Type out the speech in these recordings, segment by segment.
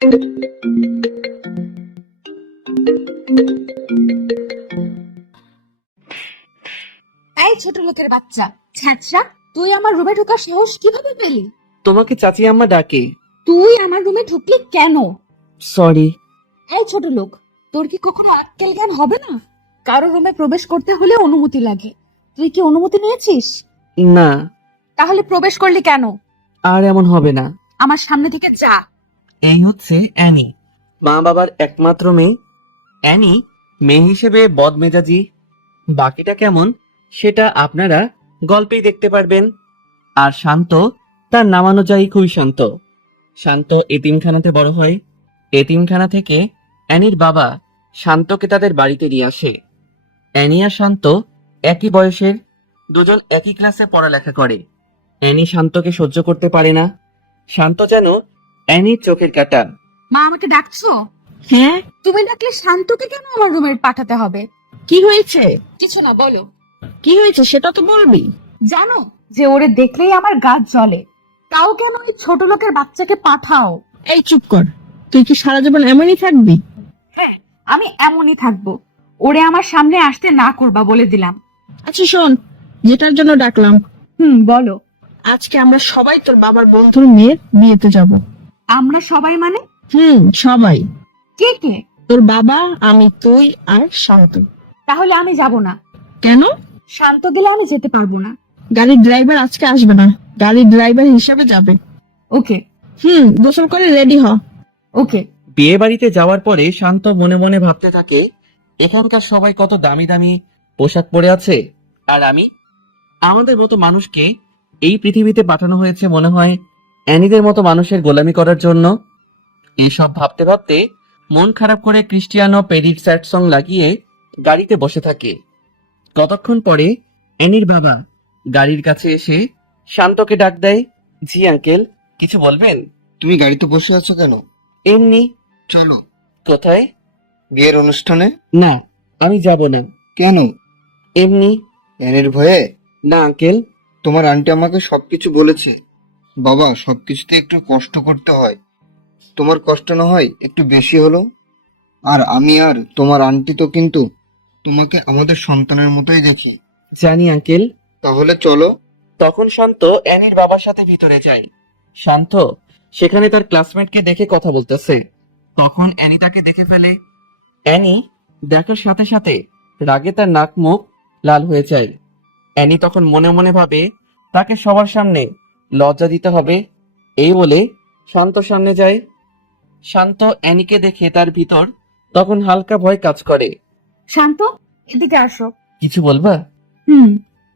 এই ছোট লোকের বাচ্চা ছ্যাঁচড়া, তুই আমার রুমে ঢোকার সাহস কিভাবে পেলি? তোমাকে চাচি আম্মা ডাকে। তুই আমার রুমে ঢুকলি কেন? সরি। এই ছোট লোক, তোর কি কখনো আক্কেল জ্ঞান হবে না? কারো রুমে প্রবেশ করতে হলে অনুমতি লাগে। তুই কি অনুমতি নিয়েছিস? না, তাহলে প্রবেশ করলি কেন? আর এমন হবে না। আমার সামনে থেকে যা। এই হচ্ছে অ্যানি, মা বাবার একমাত্র মেয়ে। অ্যানি মেয়ে হিসেবে বদমেজাজি, বাকিটা কেমন সেটা আপনারা গল্পেই দেখতে পারবেন। আর শান্ত, তার নাম অনুযায়ী খুবই শান্ত। শান্ত এতিমখানাতে বড় হয়। এতিমখানা থেকে অ্যানির বাবা শান্তকে তাদের বাড়িতে নিয়ে আসে। অ্যানি আর শান্ত একই বয়সের, দুজন একই ক্লাসে পড়ালেখা করে। অ্যানি শান্তকে সহ্য করতে পারে না। শান্ত যেন অ্যানির চোখের কাঁটা। মা, আমাকে ডাকছো? হ্যাঁ, তুমি ডাকলে শান্তকে কেন আমার রুমে পাঠাতে হবে? কি হয়েছে? কিছু না, বলো। কি হয়েছে সেটা তো বলবি। জানো যে ওরে দেখলেই আমার গা জ্বলে, তাও কেন ওই ছোট লোকের বাচ্চাকে পাঠাও? এই চুপ কর, তুই কি সারা জীবন এমনই থাকবি? হ্যাঁ, আমি এমনই থাকবো। ওরে আমার সামনে আসতে না করবা বলে দিলাম। আচ্ছা শোন, যেটার জন্য ডাকলাম, বলো। আজকে আমরা সবাই তোর বাবার বন্ধুর মেয়ের বিয়েতে যাব। আমরা সবাই মানে? সবাই। কে কে? তোর বাবা, আমি, তুই আর শান্ত। তাহলে আমি যাব না। কেন? শান্ত গেলে আমি যেতে পারবো না। গাড়ির ড্রাইভার আজকে আসবে না, গাড়ির ড্রাইভার হিসেবে যাবে। ওকে। গোসল করে রেডি হ। ওকে। বিয়ে বাড়িতে যাওয়ার পরে শান্ত মনে মনে ভাবতে থাকে, এখানকার সবাই কত দামি দামি পোশাক পরে আছে, আর আমি, আমাদের মতো মানুষকে এই পৃথিবীতে পাঠানো হয়েছে মনে হয় অ্যানিদের মতো মানুষের গোলামি করার জন্য। এসব ভাবতে ভাবতে মন খারাপ করে ক্রিস্টিয়ানো পেরির স্যাড সং লাগিয়ে গাড়িতে বসে থাকে। কতক্ষণ পরে অ্যানির বাবা গাড়ির কাছে এসে শান্তকে ডাক দেয়। জি আঙ্কেল, কিছু বলবেন? তুমি গাড়িতে বসে আছো কেন? এমনি। চলো। কোথায়? বিয়ের অনুষ্ঠানে। না, আমি যাব না। কেন? এমনি। অ্যানির ভয়ে? না আঙ্কেল। তোমার আন্টি আমাকে সবকিছু বলেছে। বাবা, সবকিছুতে একটু কষ্ট করতে হয়। তোমার কষ্ট না হয় একটু বেশি হলো। আর আমি আর তোমার আন্টি তো কিন্তু তোমাকে আমাদের সন্তানের মতোই দেখি। জানি আঙ্কেল। তাহলে চলো। তখন শান্ত অ্যানির বাবার সাথে ভিতরে যায়। শান্ত সেখানে তার ক্লাসমেটকে দেখে কথা বলতেছে। তখন অ্যানি তাকে দেখে ফেলে। অ্যানি দেখার সাথে সাথে রাগে তার নাক মুখ লাল হয়ে যায়। অ্যানি তখন মনে মনে ভাবে তাকে সবার সামনে লজ্জা দিতে হবে। এই বলে শান্ত সামনে যায়। শান্ত অ্যানিকে দেখে তার ভিতর তখন হালকা ভয় কাজ করে। শান্ত, এদিকে আসো। কিছু বলবা?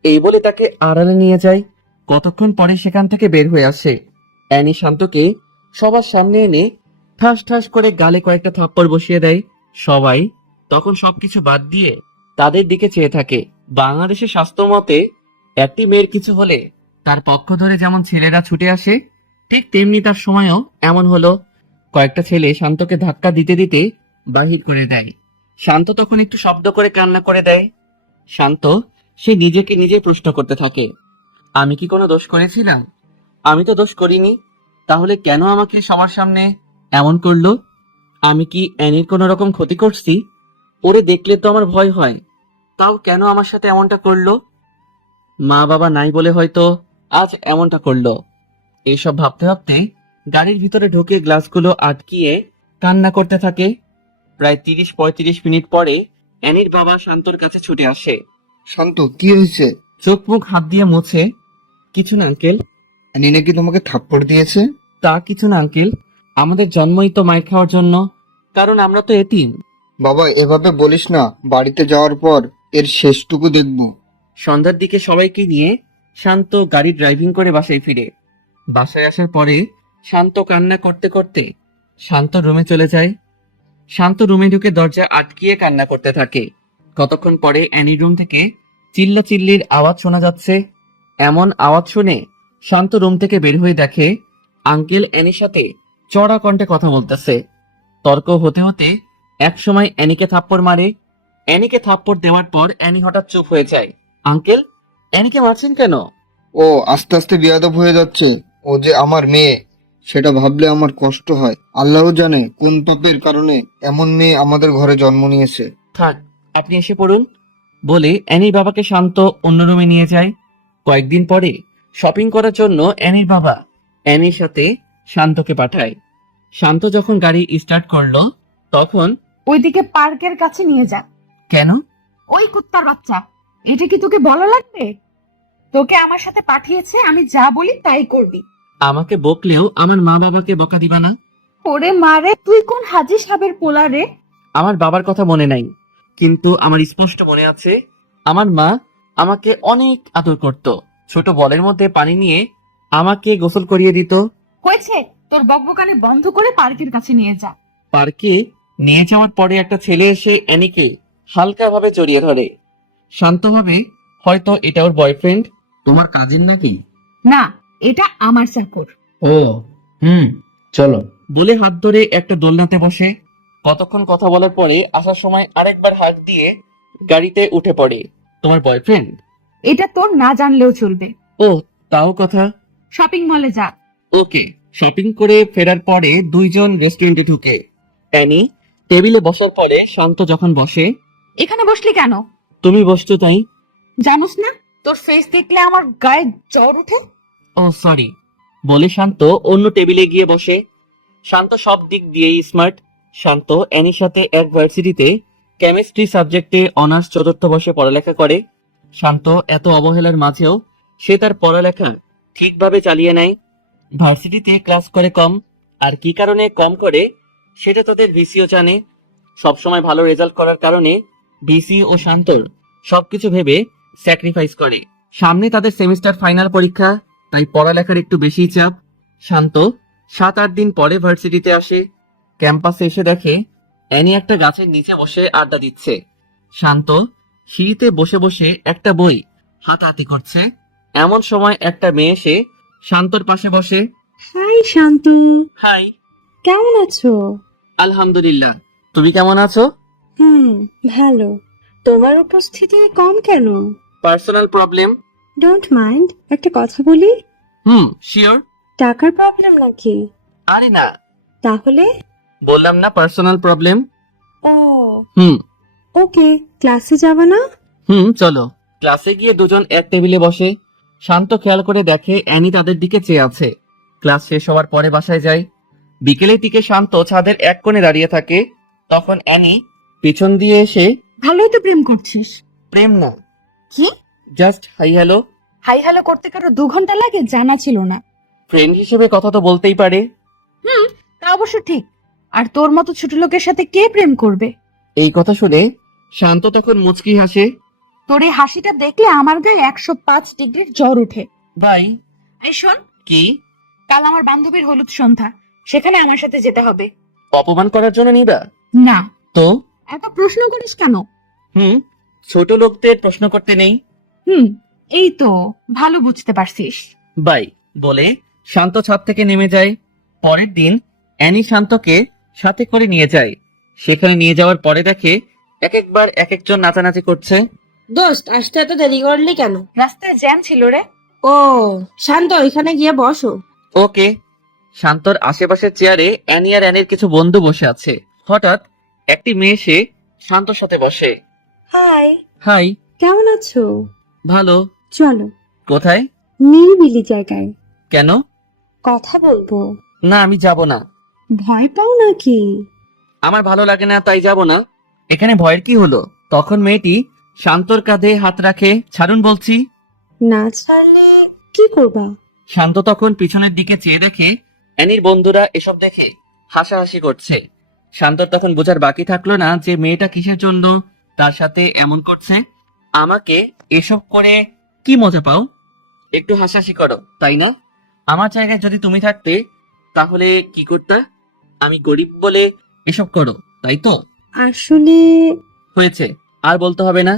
এই বলে তাকে আড়ালে নিয়ে যায়। কতক্ষণ পরে সেখান থেকে বের হয়ে আসে। অ্যানি শান্তকে সবার সামনে এনে ঠাস ঠাস করে গালে কয়েকটা থাপ্পড় বসিয়ে দেয়। সবাই তখন সবকিছু বাদ দিয়ে তাদের দিকে চেয়ে থাকে। বাংলাদেশের স্বাস্থ্য মতে একটি মেয়ের কিছু হলে তার পক্ষ ধরে যেমন ছেলেরা ছুটে আসে, ঠিক তেমনি তার সময়ও এমন হলো। কয়েকটা ছেলে শান্তকে ধাক্কা দিতে দিতে বাহির করে দেয়। শান্ত তখন একটু শব্দ করে কান্না করে দেয়। শান্ত সে নিজেকে নিজে প্রশ্ন করতে থাকে, আমি কি কোনো দোষ করেছিলাম? আমি তো দোষ করিনি, তাহলে কেন আমাকে সবার সামনে এমন করলো? আমি কি অ্যানির কোনো রকম ক্ষতি করছি? ওরে দেখলে তো আমার ভয় হয়, তাও কেন আমার সাথে এমনটা করলো? মা বাবা নাই বলে হয়তো আজ এমনটা করলো। এইসব ভাবতে ভাবতে গাড়ির ভিতরে ঢুকে গ্লাসগুলো আটকিয়ে কান্না করতে থাকে। প্রায় 30-35 মিনিট পরে অ্যানির বাবা শান্তর কাছে ছুটে আসে। শান্ত, কি হয়েছে? চোখ মুখ হাত দিয়ে মুছে, কিছু না আঙ্কেল। অ্যানি নাকি তোমাকে থাপ্পড় দিয়েছে? তা কিছু না আঙ্কেল, আমাদের জন্মই তো মাইর খাওয়ার জন্য, কারণ আমরা তো এতিম। বাবা, এভাবে বলিস না। বাড়িতে যাওয়ার পর এর শেষটুকু দেখবো। সন্ধ্যার দিকে সবাইকে নিয়ে শান্ত গাড়ি ড্রাইভিং করে বাসায় ফিরে। বাসায় আসার পরে শান্ত কান্না করতে করতে শান্ত রুমে চলে যায়। শান্ত রুমে ঢুকে দরজা আটকিয়ে কান্না করতে থাকে। কতক্ষণ পরে অ্যানি রুম থেকে চিল্লা চিল্লির আওয়াজ শোনা যাচ্ছে। এমন আওয়াজ শুনে শান্ত রুম থেকে বের হয়ে দেখে আঙ্কেল অ্যানির সাথে চড়া কণ্ঠে কথা বলতেছে। তর্ক হতে হতে একসময় অ্যানিকে থাপ্পড় মারে। অ্যানিকে থাপ্পড় দেওয়ার পর অ্যানি হঠাৎ চুপ হয়ে যায়। আঙ্কেল, অ্যানিকে মারছেন কেন? ও আস্তে আস্তে বেয়াদব হয়ে যাচ্ছে। ও যে আমার মেয়ে, সেটা ভাবলে আমার কষ্ট হয়। আল্লাহও জানে কোন পাপের কারণে এমন মেয়ে আমাদের ঘরে জন্ম নিয়েছে। থাক, আপনি এসে পড়ুন বলে অ্যানির বাবাকে শান্ত অন্য রুমে নিয়ে যায়। কয়েকদিন পরে শপিং করার জন্য অ্যানির বাবা অ্যানির সাথে শান্তকে পাঠায়। শান্ত যখন গাড়ি স্টার্ট করলো তখন, ওইদিকে পার্কের কাছে নিয়ে যা। কেন? ওই কুত্তার বাচ্চা, এটা কি তোকে বলা লাগবে? তোকে আমার সাথে পাঠিয়েছে, আমি যা বলি তাই করবি। আমাকে বকলেও আমার মা বাবাকে বকা দিবা না? ওরে মারে, তুই কোন হাজি সাহেবের পোলা রে? আমার বাবার কথা মনে নাই, কিন্তু আমার স্পষ্ট মনে আছে আমার মা আমাকে অনেক আদর করত। ছোট বলের মধ্যে পানি নিয়ে আমাকে গোসল করিয়ে দিত। হয়েছে, তোর বকবকানি বন্ধ করে পার্কের কাছে নিয়ে যা। পার্কে নিয়ে যাওয়ার পরে একটা ছেলে এসে অ্যানিকে হালকাভাবে জড়িয়ে ধরে। শান্তভাবে, হয়তো এটা ওর বয়ফ্রেন্ড। তোমার কাজিন নাকি? না, এটা আমার চাকর। ও, চলো বলে হাত ধরে একটা দোলনাতে বসে। কতক্ষণ কথা বলার পরে আসার সময় আরেকবার হাত দিয়ে গাড়িতে উঠে পড়ে। তোমার বয়ফ্রেন্ড? এটা তোর না জানলেও চলবে। ও, তাও কথা। শপিং মলে যা। ওকে। শপিং করে ফেরার পরে দুইজন রেস্টুরেন্টে ঢুকে। অ্যানি টেবিলে বসার পরে শান্ত যখন বসে, এখানে বসলি কেন? তুমি বসছো তাই। জানোস না তোর ফেস দেখলে আমার গায়ে জ্বর ওঠে? ও সরি বলে শান্ত অন্য টেবিলে গিয়ে বসে। শান্ত সব দিক দিয়েই স্মার্ট। শান্ত অ্যানির সাথে এক ভার্সিটিতে কেমিস্ট্রি সাবজেক্টে অনার্স চতুর্থ বর্ষে পড়ালেখা করে। শান্ত এত অবহেলার মাঝেও সে তার পড়ালেখা ঠিকভাবে চালিয়ে নেয়। ভার্সিটিতে ক্লাস করে কম, আর কি কারণে কম করে সেটা তাদের ভিসিও জানে। সবসময় ভালো রেজাল্ট করার কারণে ভিসি ও শান্তর সবকিছু ভেবে স্যাক্রিফাইস করে। সামনে তাদের সেমিস্টার ফাইনাল পরীক্ষা, তাই পড়ালেখার একটু বেশি চাপ। শান্ত 7-8 দিন পরে ভার্সিটিতে আসে। ক্যাম্পাসে এসে দেখে অ্যানি একটা গাছের নিচে বসে আড্ডা দিচ্ছে। শান্ত সিঁড়িতে বসে বসে একটা বই হাতাহাতি করছে। এমন সময় একটা মেয়ে এসে শান্তর পাশে বসে। হাই শান্ত, হাই। কেমন আছো? আলহামদুলিল্লাহ, তুমি কেমন আছো? ভালো। তোমার উপস্থিতি কম কেন? Personal problem. ডোন্ট মাইন্ড, একটা কথা বলি। শিওর। টাকার প্রবলেম নাকি? আরে না, তাহলে? বললাম না পার্সোনাল প্রবলেম। ও হুম ওকে, ক্লাসে যাবে না? চলো। ক্লাসে গিয়ে দুজন এক টেবিলে বসে। শান্ত খেয়াল করে দেখে অ্যানি তাদের দিকে চেয়ে আছে। ক্লাস শেষ হওয়ার পরে বাসায় যায়। বিকেলের দিকে শান্ত ছাদের এক কোণে দাঁড়িয়ে থাকে। তখন অ্যানি পিছন দিয়ে এসে, ভালোই তো প্রেম করছিস। প্রেম না, কি? Just hi hello. Hi hello করতে কারো 2 ঘন্টা লাগে? জানা ছিল না। ফ্রেন্ড হিসেবে কথা তো বলতেই পারে। তা অবশ্য ঠিক। আর তোর মতো ছোট লোকের সাথে কে প্রেম করবে? এই কথা শুনে শান্ত তখন মুচকি হাসে। তোর এই হাসিটা দেখলে আমার গায়ে 105 ডিগ্রির জ্বর ওঠে। ভাই। এই শোন, কি? কাল আমার বান্ধবীর হলুদ সন্ধ্যা, সেখানে আমার সাথে যেতে হবে। অপমান করার জন্য নিবা? না। তো? এত প্রশ্ন করিস কেন? ছোট লোকদের প্রশ্ন করতে নেই। এই তো ভালো বুঝতে পারছিস। বাই বলে শান্ত ছাদ থেকে নেমে যায়। পরের দিন অ্যানি শান্তকে সাথে করে নিয়ে যায়। সেখানে নিয়ে যাওয়ার পরে দেখে এক একবার এক একজন নাচানাচি করছে। দোস্ত, আসতে এত দেরি করলি কেন? রাস্তায় জ্যাম ছিল রে। ও শান্ত, এখানে গিয়ে বসো। ওকে। শান্তর আশেপাশের চেয়ারে অ্যানি আর অ্যানির কিছু বন্ধু বসে আছে। হঠাৎ একটি মেয়ে এসে শান্তর সাথে বসে। Hi, hi. কেমন আছো? ভালো। চলো কোথায়? নিরিবিলি জায়গায়। কেন? কথা বলবো। না, আমি যাব না। ভয় পাও নাকি? আমার ভালো লাগে না, তাই যাব না। এখানে ভয়ের কি হলো? তখন মেয়েটি শান্তর কাঁধে হাত রাখে। ছাড়ুন বলছি। না ছাড়লে কি করবা? শান্ত তখন পিছনের দিকে চেয়ে দেখে অ্যানির বন্ধুরা এসব দেখে হাসাহাসি করছে। শান্তর তখন বোঝার বাকি থাকলো না যে মেয়েটা কিসের জন্য তার সাথে এমন করছে। আমাকে এসব করে কি মজা পাও? একটু হাসাহাসি করো, তাই না? আমার জায়গায় যদি তুমি থাকতে তাহলে কি করতা? আমি গরিব বলে এসব করো, তাই তো? আসলে হয়েছে, আর বলতে হবে না।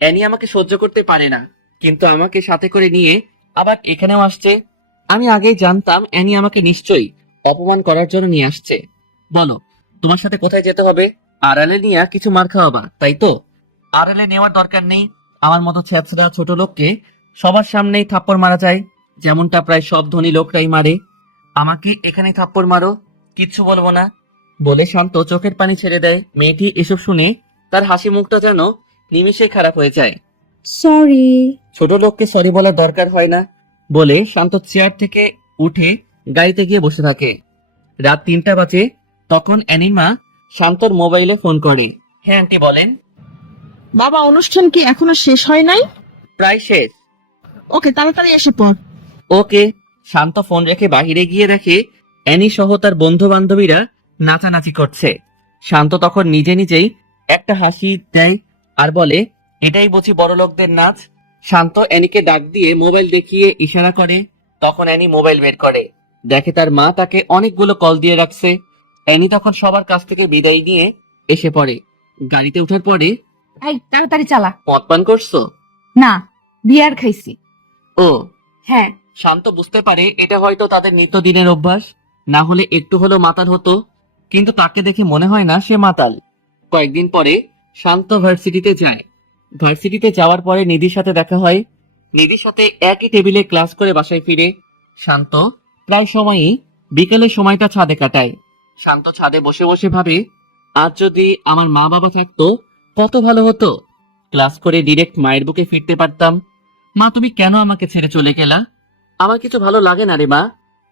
অ্যানি আমাকে সহ্য করতে পারে না, কিন্তু আমাকে সাথে করে নিয়ে আবার এখানেও আসছে। আমি আগেই জানতাম অ্যানি আমাকে নিশ্চয়ই অপমান করার জন্য নিয়ে আসছে। বলো, তোমার সাথে কোথায় যেতে হবে? আড়ালে নিয়ে কিছু মার খাওয়াবা, তাই তো? আড়ালে নেওয়ার দরকার নেই। আমার মতো ছ্যাঁচড়া ছোট লোককে সবার সামনেই থাপ্পড় মারা যায়, যেমনটা প্রায় সব ধনী লোকরাই মারে। আমাকে এখানে থাপ্পড় মারো, কিচ্ছু বলবো না বলে শান্ত চোখের পানি ছেড়ে দেয়। মেয়েটি এসব শুনে তার হাসি মুখটা যেন নিমেষে খারাপ হয়ে যায়। সরি। ছোট লোককে সরি বলার দরকার হয় না বলে শান্ত চেয়ার থেকে উঠে গাড়িতে গিয়ে বসে থাকে। রাত 3টা বাজে। তখন অ্যানির মা শান্তর মোবাইলে ফোন করে। হ্যাঁ আন্টি বলেন। বাবা, অনুষ্ঠান কি এখনো শেষ হয় নাই? প্রায় শেষ। ওকে, তাড়াতাড়ি এসে পড়। ওকে। শান্ত ফোন রেখে বাহিরে গিয়ে দেখে অ্যানি সহ তার বন্ধু বান্ধবীরা নাচানাচি করছে। শান্ত তখন নিজে নিজেই একটা হাসি দেয় আর বলে, এটাই বুঝি বড় লোকদের নাচ। শান্ত অ্যানিকে ডাক দিয়ে মোবাইল দেখিয়ে ইশারা করে। তখন অ্যানি মোবাইল বের করে, দেখে তার মা তাকে অনেকগুলো কল দিয়ে রাখছে। অ্যানি তখন সবার কাছ থেকে বিদায় নিয়ে এসে পড়ে। গাড়িতে ওঠার পরে, এই তাড়াতাড়ি চালা। মদ পান করছো? না, বিয়ার খাইছি। ও। হ্যাঁ। শান্ত বুঝতে পারে এটা হয়তো তাদের নিত্যদিনের অভ্যাস, না হলে একটু হলেও মাতাল হতো, কিন্তু তাকে দেখে মনে হয় না সে মাতাল। কয়েকদিন পরে শান্ত ভার্সিটিতে যায়। ভার্সিটিতে যাওয়ার পরে নিধির সাথে দেখা হয়। নিধির সাথে একই টেবিলে ক্লাস করে বাসায় ফিরে শান্ত প্রায় সময়ই বিকেলের সময়টা ছাদে কাটায়। শান্ত ছাদে বসে বসে ভাবে, আজ যদি আমার মা বাবা থাকতো কত ভালো হতো। ক্লাস করে ডিরেক্ট মায়ের বুকে ফিরতে পারতাম। মা, তুমি কেন আমাকে ছেড়ে চলে গেলা? আমার কিছু ভালো লাগে না রে মা।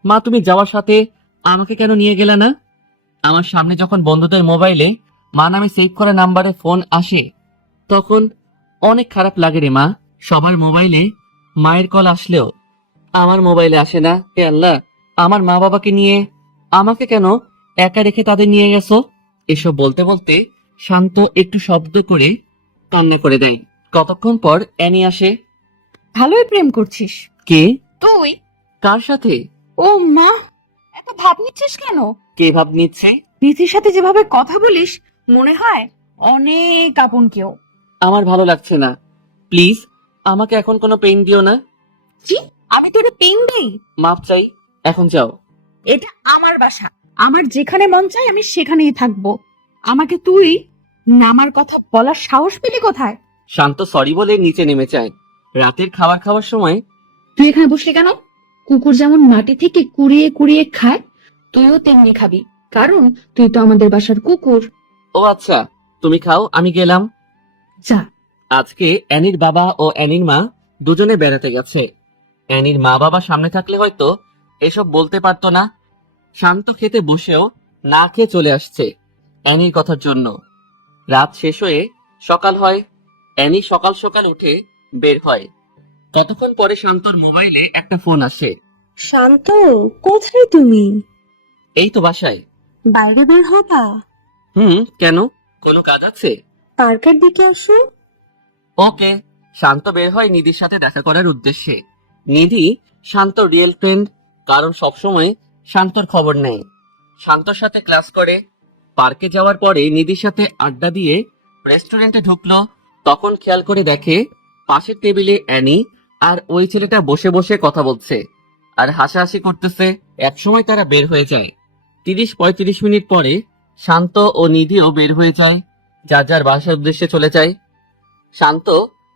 মা, তুমি যাওয়ার সাথে আমাকে কেন নিয়ে গেলে না? আমার সামনে যখন বন্ধুদের মোবাইলে মা নামে সেভ করা নাম্বারে ফোন আসে তখন অনেক খারাপ লাগে রে মা। সবার মোবাইলে মায়ের কল আসলেও আমার মোবাইলে আসে না। হে আল্লাহ, আমার মা বাবাকে নিয়ে আমাকে কেন একা রেখে তাদের নিয়ে গেছো? এসব বলতে বলতে শান্ত একটু শব্দ করে কান্না করে দেয়। কতক্ষণ পর অ্যানি আসে। ভালোই প্রেম করছিস কে? তুই। কার সাথে? ও মা, এত ভাব নিচ্ছিস কেন? কে ভাব নিচ্ছে? নিধির সাথে যেভাবে কথা বলিস মনে হয় অনেক আপন কেউ। আমার ভালো লাগছে না, প্লিজ আমাকে এখন কোনো পেইন দিও না। জি, আমি তোরে পেন দেই? মাপ চাই, এখন যাও। এটা আমার বাসা, আমার যেখানে মন চায় আমি সেখানেই থাকবো। আমাকে তুই নামার কথা বলার সাহস পেলি কোথায়? শান্ত সরি বলে নিচে নেমে যায়। রাতের খাবার খাওয়ার সময়, তুই এখানে বসলি কেন? কুকুর যেমন মাটি থেকে কুড়িয়ে কুড়িয়ে খায়, তুইও তেমনি খাবি, কারণ তুই তো আমাদের বাসার কুকুর। ও আচ্ছা, তুমি খাও, আমি গেলাম। যা। আজকে অ্যানির বাবা ও অ্যানির মা দুজনে বেড়াতে গেছে। অ্যানির মা বাবা সামনে থাকলে হয়তো এসব বলতে পারতো না। শান্ত খেতে বসেও না খেয়ে চলে আসছে অ্যানির কথার জন্য। রাত শেষ হয়ে সকাল হয়। অ্যানি সকাল সকাল উঠে বের হয়। কতক্ষণ পরে শান্তর মোবাইলে একটা ফোন আসে। শান্ত, কোথায় তুমি? এই তো বাসায়। বাইরে বের হবা? কেন, কোনো কাজ আছে? পার্কের দিকে আসো। ওকে। শান্ত বের হয় নিধির সাথে দেখা করার উদ্দেশ্যে। নিধি শান্ত রিয়েল ফ্রেন্ড, কারণ সবসময় শান্তর খবর নেয়। শান্তর সাথে ক্লাস করে। পার্কে যাওয়ার পরে নিধির সাথে আড্ডা দিয়ে রেস্টুরেন্টে ঢুকলো। তখন খেয়াল করে দেখে পাশের টেবিলে অ্যানি আর ওই ছেলেটা বসে বসে কথা বলছে আর হাসাহাসি করতেছে। একসময় তারা বের হয়ে যায়। 30-35 মিনিট পরে শান্ত ও নিধিও বের হয়ে যায়, যার যার বাসার উদ্দেশ্যে চলে যায়। শান্ত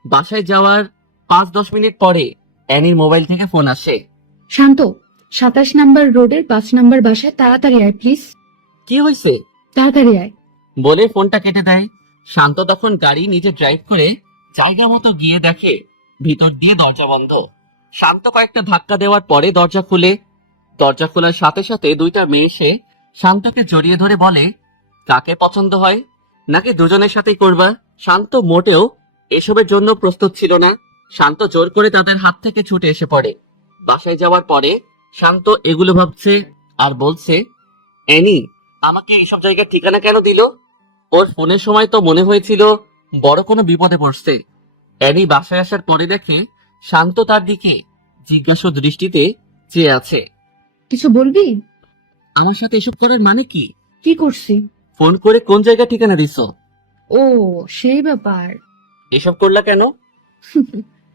বাসায় যাওয়ার 5-10 মিনিট পরে অ্যানির মোবাইল থেকে ফোন আসে। শান্ত, 27 নাম্বার রোডের 5 নাম্বার বাসায় তাড়াতাড়ি আয় প্লিজ। কি হয়েছে? তাড়াতাড়ি আয়। বলে ফোনটা কেটে দেয়। শান্ত তখন গাড়ি নিজে ড্রাইভ করে জায়গা মতো গিয়ে দেখে ভিতর দিয়ে দরজা বন্ধ। শান্ত কয়েকটা ধাক্কা দেওয়ার পরে দরজা খুলে। দরজা খোলার সাথে সাথে দুইটা মেয়ে এসে শান্তকে জড়িয়ে ধরে বলে, কাকে পছন্দ হয়, নাকি দুজনের সাথেই করবা? শান্ত মোটেও এসবের জন্য প্রস্তুত ছিল না। শান্ত জোর করে তাদের হাত থেকে ছুটে এসে পড়ে। বাসায় যাওয়ার পরে শান্ত এগুলো ভাবছে আর বলছে, অ্যানি আমাকে এইসব জায়গার ঠিকানা কেন দিল? ওর ফোনের সময় তো মনে হয়েছিল বড় কোনো বিপদে পড়ছে। অ্যানি বাসায় আসার পরে দেখে শান্ত তার দিকে জিজ্ঞাসা দৃষ্টিতে চেয়ে আছে। কিছু বলবি? আমার সাথে এসব করার মানে কি? কি করছি? ফোন করে কোন জায়গা ঠিকানা দিছ? ও, সেই ব্যাপার। এসব করলা কেন?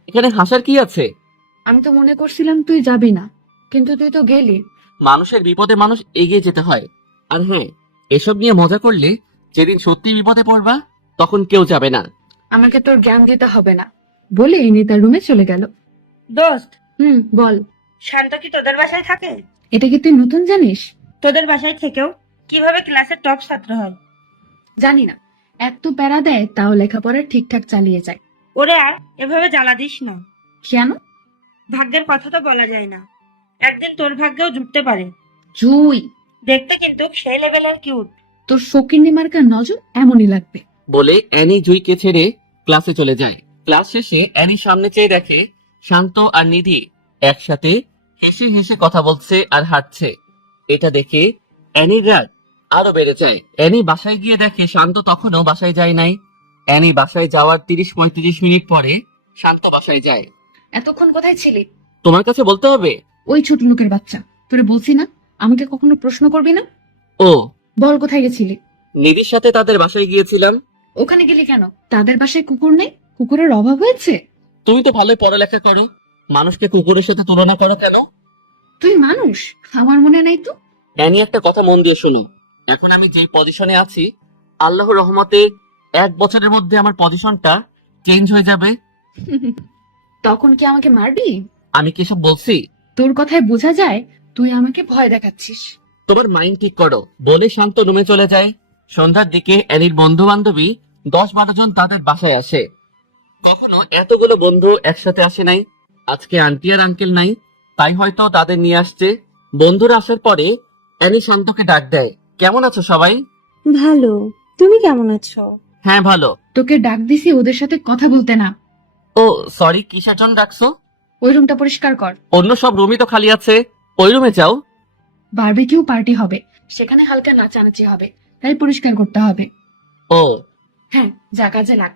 এখানে হাসার কি আছে? আমি তো মনে করছিলাম তুই যাবি না, কিন্তু তুই তো গেলি। মানুষের বিপদে মানুষ এগিয়ে যেতে হয়। আর হ্যাঁ, এসব নিয়ে মজা করলে যেদিন সত্যি বিপদে পড়বা তখন কেউ যাবে না। আমাকে তোর জ্ঞান দিতে হবে না, বলে ইনি তার রুমে চলে গেল। দোস্ত, বল। শান্ত কি তোদের বাসায় থাকে? এটা কি তুই নতুন জানিস? তোদের বাসায় থেকেও কিভাবে ক্লাসের টপ ছাত্র হয়? জানি না, এত প্যারা দেয় তাও লেখাপড়া ঠিকঠাক চালিয়ে যায়। ওরে আর এভাবে জ্বালা দিস না। কেন? ভাগ্যের কথা তো বলা যায় না, একদিন তোর ভাগ্যেও জুটতে পারে। জুই, দেখতে কিন্তু সেই লেভেলের কিউট। তোর শৌখিনী মার্কার নজর এমনই লাগবে। বলে অ্যানি জুইকে ছেড়ে ক্লাসে চলে যায়। ক্লাস শেষে অ্যানি সামনে চেয়ে দেখে শান্ত আর নিধি একসাথে হেসে হেসে কথা বলছে আর হাঁটছে। এটা দেখে অ্যানির রাগ আরো বেড়ে যায়। অ্যানি বাসায় গিয়ে দেখে শান্ত তখনও বাসায় যায় নাই। অ্যানি বাসায় যাওয়ার 30-35 মিনিট পরে শান্ত বাসায় যায়। এতক্ষণ কোথায় ছিলি? তোমার কাছে বলতে হবে? ওই ছোট লোকের বাচ্চা, তোরে বলছি না আমাকে কখনো প্রশ্ন করবি না। ও, বল কোথায় গেছিলি? নিধির সাথে তাদের বাসায় গিয়েছিলাম। ওখানে গেলি কেন? তাদের বাসায় কুকুর নেই? কুকুরের অভাব হয়েছে? তুমি তো ভালোই পড়ালেখা করো, মানুষকে কুকুরের সাথে তুলনা করো কেন? তুই মানুষ, আমার মনে নাই তো। অ্যানি, একটা কথা মন দিয়ে শোনো। এখন আমি যেই পজিশনে আছি, আল্লাহর রহমতে 1 বছরের মধ্যে আমার পজিশনটা চেঞ্জ হয়ে যাবে। তখন কি আমাকে মারবি? আমি কি সব বলছি? তোর কথায় বোঝা যায় তুই আমাকে ভয় দেখাচ্ছিস। তোমার মাইন্ড ঠিক করো। বলে শান্ত রুমে চলে যায়। সন্ধ্যার দিকে অ্যানির বন্ধু বান্ধবী 10-12 জন তাদের বাসায় আসে। কখনো এতগুলো বন্ধু একসাথে আসে নাই। আজকে আন্টি আর আঙ্কেল নাই, তাই হয়তো তাদের নিয়ে আসছে। বন্ধুরা আসার পরে অ্যানি শান্তকে ডাক দেয়, কেমন আছো সবাই? ভালো। তুমি কেমন আছো? হ্যাঁ ভালো। তোকে ডাক দিছি ওদের সাথে কথা বলতে না। ও সরি, কিসের জন্য ডাকছো? ওই রুমটা পরিষ্কার কর। অন্য সব রুমই তো খালি আছে, ওই রুমে যাও। বারবিকিউ পার্টি হবে, সেখানে হালকা নাচানাচি হবে, তাই পরিষ্কার করতে হবে। ও। হ্যাঁ, যা কাজে লাগ।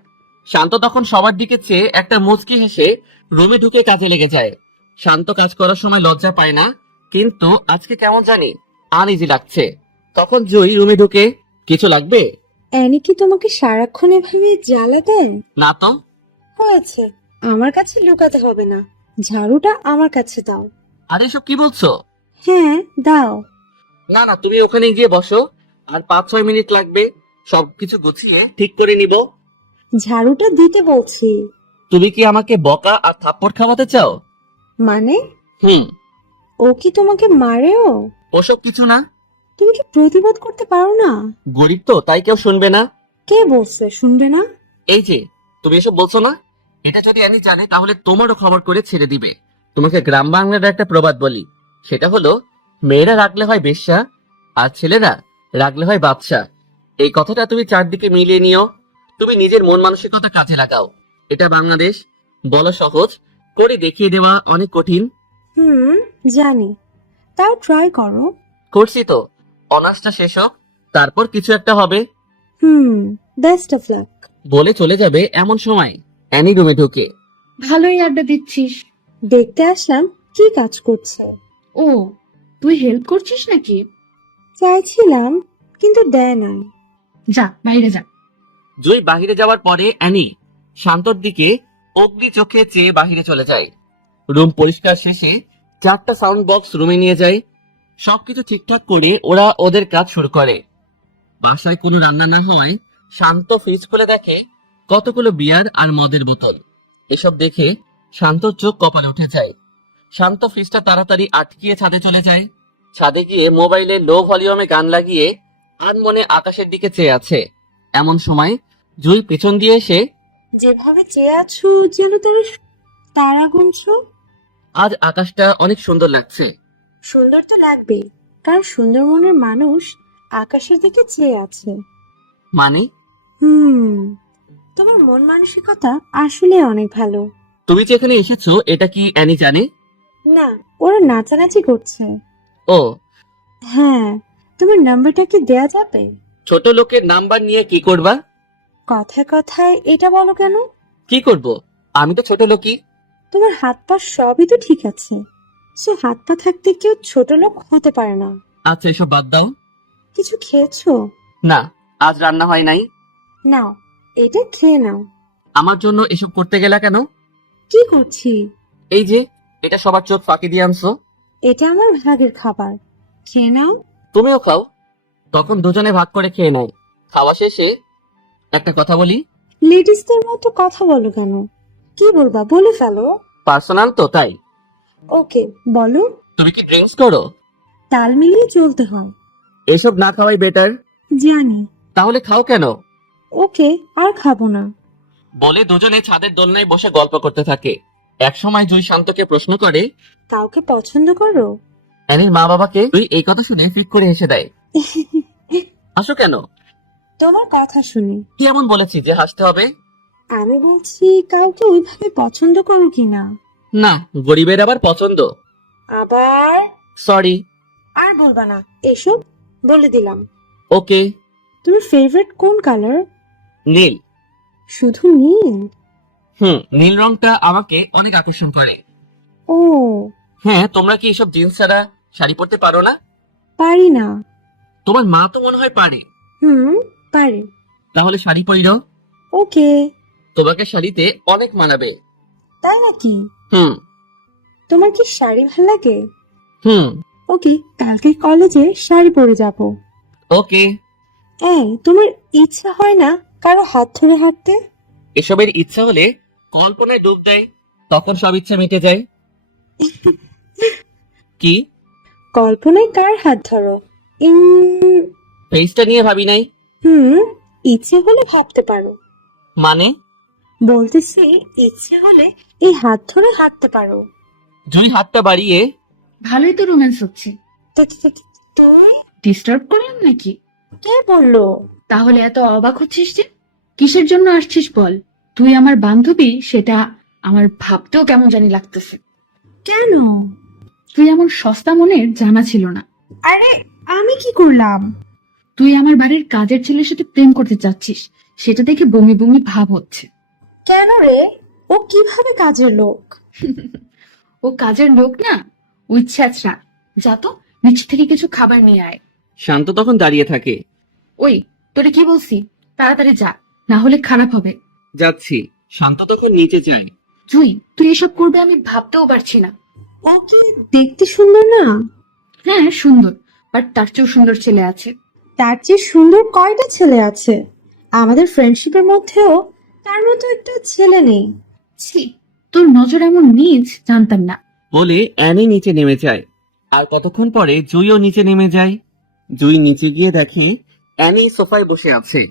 শান্ত তখন সবার দিকে চেয়ে একটা মুচকি হেসে রুমে ঢুকে কাজে লেগে যায়। শান্ত কাজ করার সময় লজ্জা পায় না, কিন্তু আজকে কেমন জানি আনইজি লাগছে। তখন জুই রুমে ঢুকে, কিছু লাগবে? অ্যানি কি তোমাকে সারাক্ষণ এভাবে জ্বালা দেয়? না তো। হয়েছে, আমার কাছে লুকাতে হবে না। ঝাড়ুটা আমার কাছে দাও। আরে এসব কি বলছো? হ্যাঁ, দাও। না না, তুমি ওখানে গিয়ে বসো, আর 5-6 মিনিট লাগবে সবকিছু গুছিয়ে ঠিক করে নিব। ঝাড়ুটা দিতে বলছি। তুমি কি আমাকে বকা আর থাপ্পড় খাওয়াতে চাও? মানে? হুম। ও কি তোমাকে মারেও? ওসব কিছু না। তুমি কি প্রতিবাদ করতে পারো না? গরিব তো, তাই কেউ শুনবে না। কে বলছে শুনবে না? এই যে, তুমি এসব বলছো না, এটা যদি আমি জানি তাহলে তোমারও খবর করে ছেড়ে দিবে। তোমাকে গ্রাম বাংলার একটা প্রবাদ বলি, সেটা হলো, মেয়েরা রাখলে হয় বেশ্যা, আর ছেলেরা রাখলে হয় বাদশা। এই কথাটা তুমি চারদিকে মিলিয়ে নিও। তুমি নিজের মন মানসিকতা কাজে লাগাও। এটা বাংলাদেশ। বলা সহজ, করে দেখিয়ে দেওয়া অনেক কঠিন। জানি, তাও ট্রাই করো। করছি তো, অনার্সটা শেষ হোক, তারপর কিছু একটা হবে। Best of luck. বলে চলে যাবে এমন সময় অ্যানি রুমে ঢুকে। ভালোই আড্ডা দিচ্ছিস। দেখতে আসলাম কি কাজ করছে। ও, তুই হেল্প করছিস নাকি? চাইছিলাম, কিন্তু দেয় না। যা বাইরে যা। জুই বাহিরে যাওয়ার পরে অ্যানি শান্তর দিকে অগ্নি চোখে চেয়ে বাহিরে চলে যায়। রুম পরিষ্কার শেষে 4টা সাউন্ড বক্স রুমে নিয়ে যায়। সবকিছু ঠিকঠাক করে ওরা ওদের কাজ শুরু করে। বাসায় কোনো রান্না না হওয়ায় শান্ত ফ্রিজ খুলে দেখে কতগুলো বিয়ার আর মদের বোতল। এসব দেখে শান্তর চোখ কপালে উঠে যায়। শান্ত ফ্রিজটা তাড়াতাড়ি আটকিয়ে ছাদে চলে যায়। ছাদে গিয়ে মোবাইলে লো ভলিউমে গান লাগিয়ে আনমনে আকাশের দিকে চেয়ে আছে। এমন সময় জুই পেছন দিয়ে এসে, যেভাবে চেয়ে আছো যেন তারা গুনছো। আজ আকাশটা অনেক সুন্দর লাগছে। সুন্দর তো লাগবেই, কারণ সুন্দর মনের মানুষ আকাশের দিকে চেয়ে আছে। মানে? তোমার মন মানসিকতা আসলে অনেক ভালো। তুমি যে এখানে এসেছো এটা কি অ্যানি জানে? না, ওরা নাচানাচি করছে। ও। হ্যাঁ, তোমার নাম্বারটা কি দেয়া যাবে? ছোট লোকের নাম্বার নিয়ে কি করবা? কথায় কথায় এটা বলো কেন? কি করব, আমি তো ছোট লোকই। তোমার হাত পা সবই তো ঠিক আছে, সে হাত পা থাকতে কেউ ছোট লোক হতে পারে না। আচ্ছা এসব বাদ দাও। কিছু খেয়েছো? না, আজ রান্না হয় নাই। নাও, এটা খেয়ে নাও। আমার জন্য এসব করতে গেলা কেন? কি করছি? এই যে, এটা সবার চোখ ফাঁকি দিয়ে আনছো। এটা আমার ভাগের খাবার, খেয়ে নাও। তুমিও খাও। তখন দুজনে ভাগ করে খেয়ে নেয়। খাওয়া শেষে একটা কথা বলি। লেডিসদের মতো কথা বলো কেন? কি বলবা বলে ফেলো। পার্সোনাল তো, তাই। ওকে, বলো। তুমি কি ড্রিঙ্কস করো? তাল মিলিয়ে চলতে হয়। এসব না খাওয়াই বেটার। জানি। তাহলে খাও কেন? ওকে, আর খাবো না। বলে দুজনে ছাদের দোলনায় বসে গল্প করতে থাকে। একসময় জুই শান্তকে প্রশ্ন করে, কাউকে পছন্দ করো? অ্যানির মা বাবাকে তুই এই কথা শুনে ফিক করে হেসে দেয়। হাসো কেন? তোমার কথা শুনি। কি এমন বলেছি যে হাসতে হবে? আমি বলছি কাউকে ওইভাবে পছন্দ করো কিনা। না, গরিবের আবার পছন্দ। আবার সরি। আর বলবা না এসব, বলে দিলাম। ওকে। তোমার ফেভারিট কোন কালার? নীল। শুধু নীল? নীল রংটা আমাকে অনেক আকর্ষণ করে। ও, হ্যাঁ, তোমরা কি এসব জিন্স ছাড়া শাড়ি পরতে পারো না? পারি না। তোমার মা তো মনে হয় পারে। পারি। তাহলে শাড়ি পরিও। ওকে। তোমাকে শাড়িতে অনেক মানাবে। তাই নাকি? হুম। তোমার কি শাড়ি ভাল লাগে? হুম। ওকে, কালকে কলেজে শাড়ি পরে যাব। ওকে। এই, তোমার ইচ্ছা হয় না কারো হাত ধরে হাঁটতে? এসবের ইচ্ছা হলে কল্পনায় ডুব দেয়, তখন সব ইচ্ছা মিটে যায়। কি? কল্পনায় কার হাত ধরো? ফেসটা নিয়ে ভাবি নাই। ইচ্ছে হলে ভাবতে পারো। মানে? বলতেছি ইচ্ছে হলে এই হাত ধরে হাঁটতে পারো। জুই হাতটা বাড়িয়ে, ভালোই তো রোম্যান্স হচ্ছে। তুই ডিস্টার্ব করলাম নাকি? কে বললো? তাহলে এত অবাক হচ্ছিস যে? কিসের জন্য আসছিস বল? তুই আমার বান্ধবী, সেটা আমার ভাবতেও কেমন জানি লাগতেছে। কেন? তুই এমন সস্তা মনের জানা ছিল না। আরে আমি কি করলাম? তুই আমার বাড়ির কাজের ছেলের সাথে প্রেম করতে চাচ্ছিস, সেটা দেখে বমি বমি ভাব হচ্ছে। কেন রে? ও কিভাবে কাজের লোক? ও কাজের লোক না, ও ইচ্ছা। যা তো, নিচ থেকে কিছু খাবার নিয়ে আয়। শান্ত তখন দাঁড়িয়ে থাকে। ওই, তোরে কি বলছি, তাড়াতাড়ি যা, না হলে খারাপ হবে। যাচ্ছি। শান্ত তখন নিচে যায়। জুই, তুই এসব করবে আমি ভাবতেও পারছি না। ও কি দেখতে সুন্দর না? হ্যাঁ সুন্দর, বাট তার চেয়েও সুন্দর ছেলে আছে। তার চেয়ে সুন্দর কয়টা ছেলে আছে? আমাদের ফ্রেন্ডশিপের মধ্যেও তার মতো একটা ছেলে নেই। ছি, তোর নজর এমন নিজ জানতাম না। বলে অ্যানি নিচে নেমে যায়। আর কতক্ষণ পরে জুইও নিচে নেমে যায়। জুই নিচে গিয়ে দেখে অ্যানি সোফায় বসে আছে,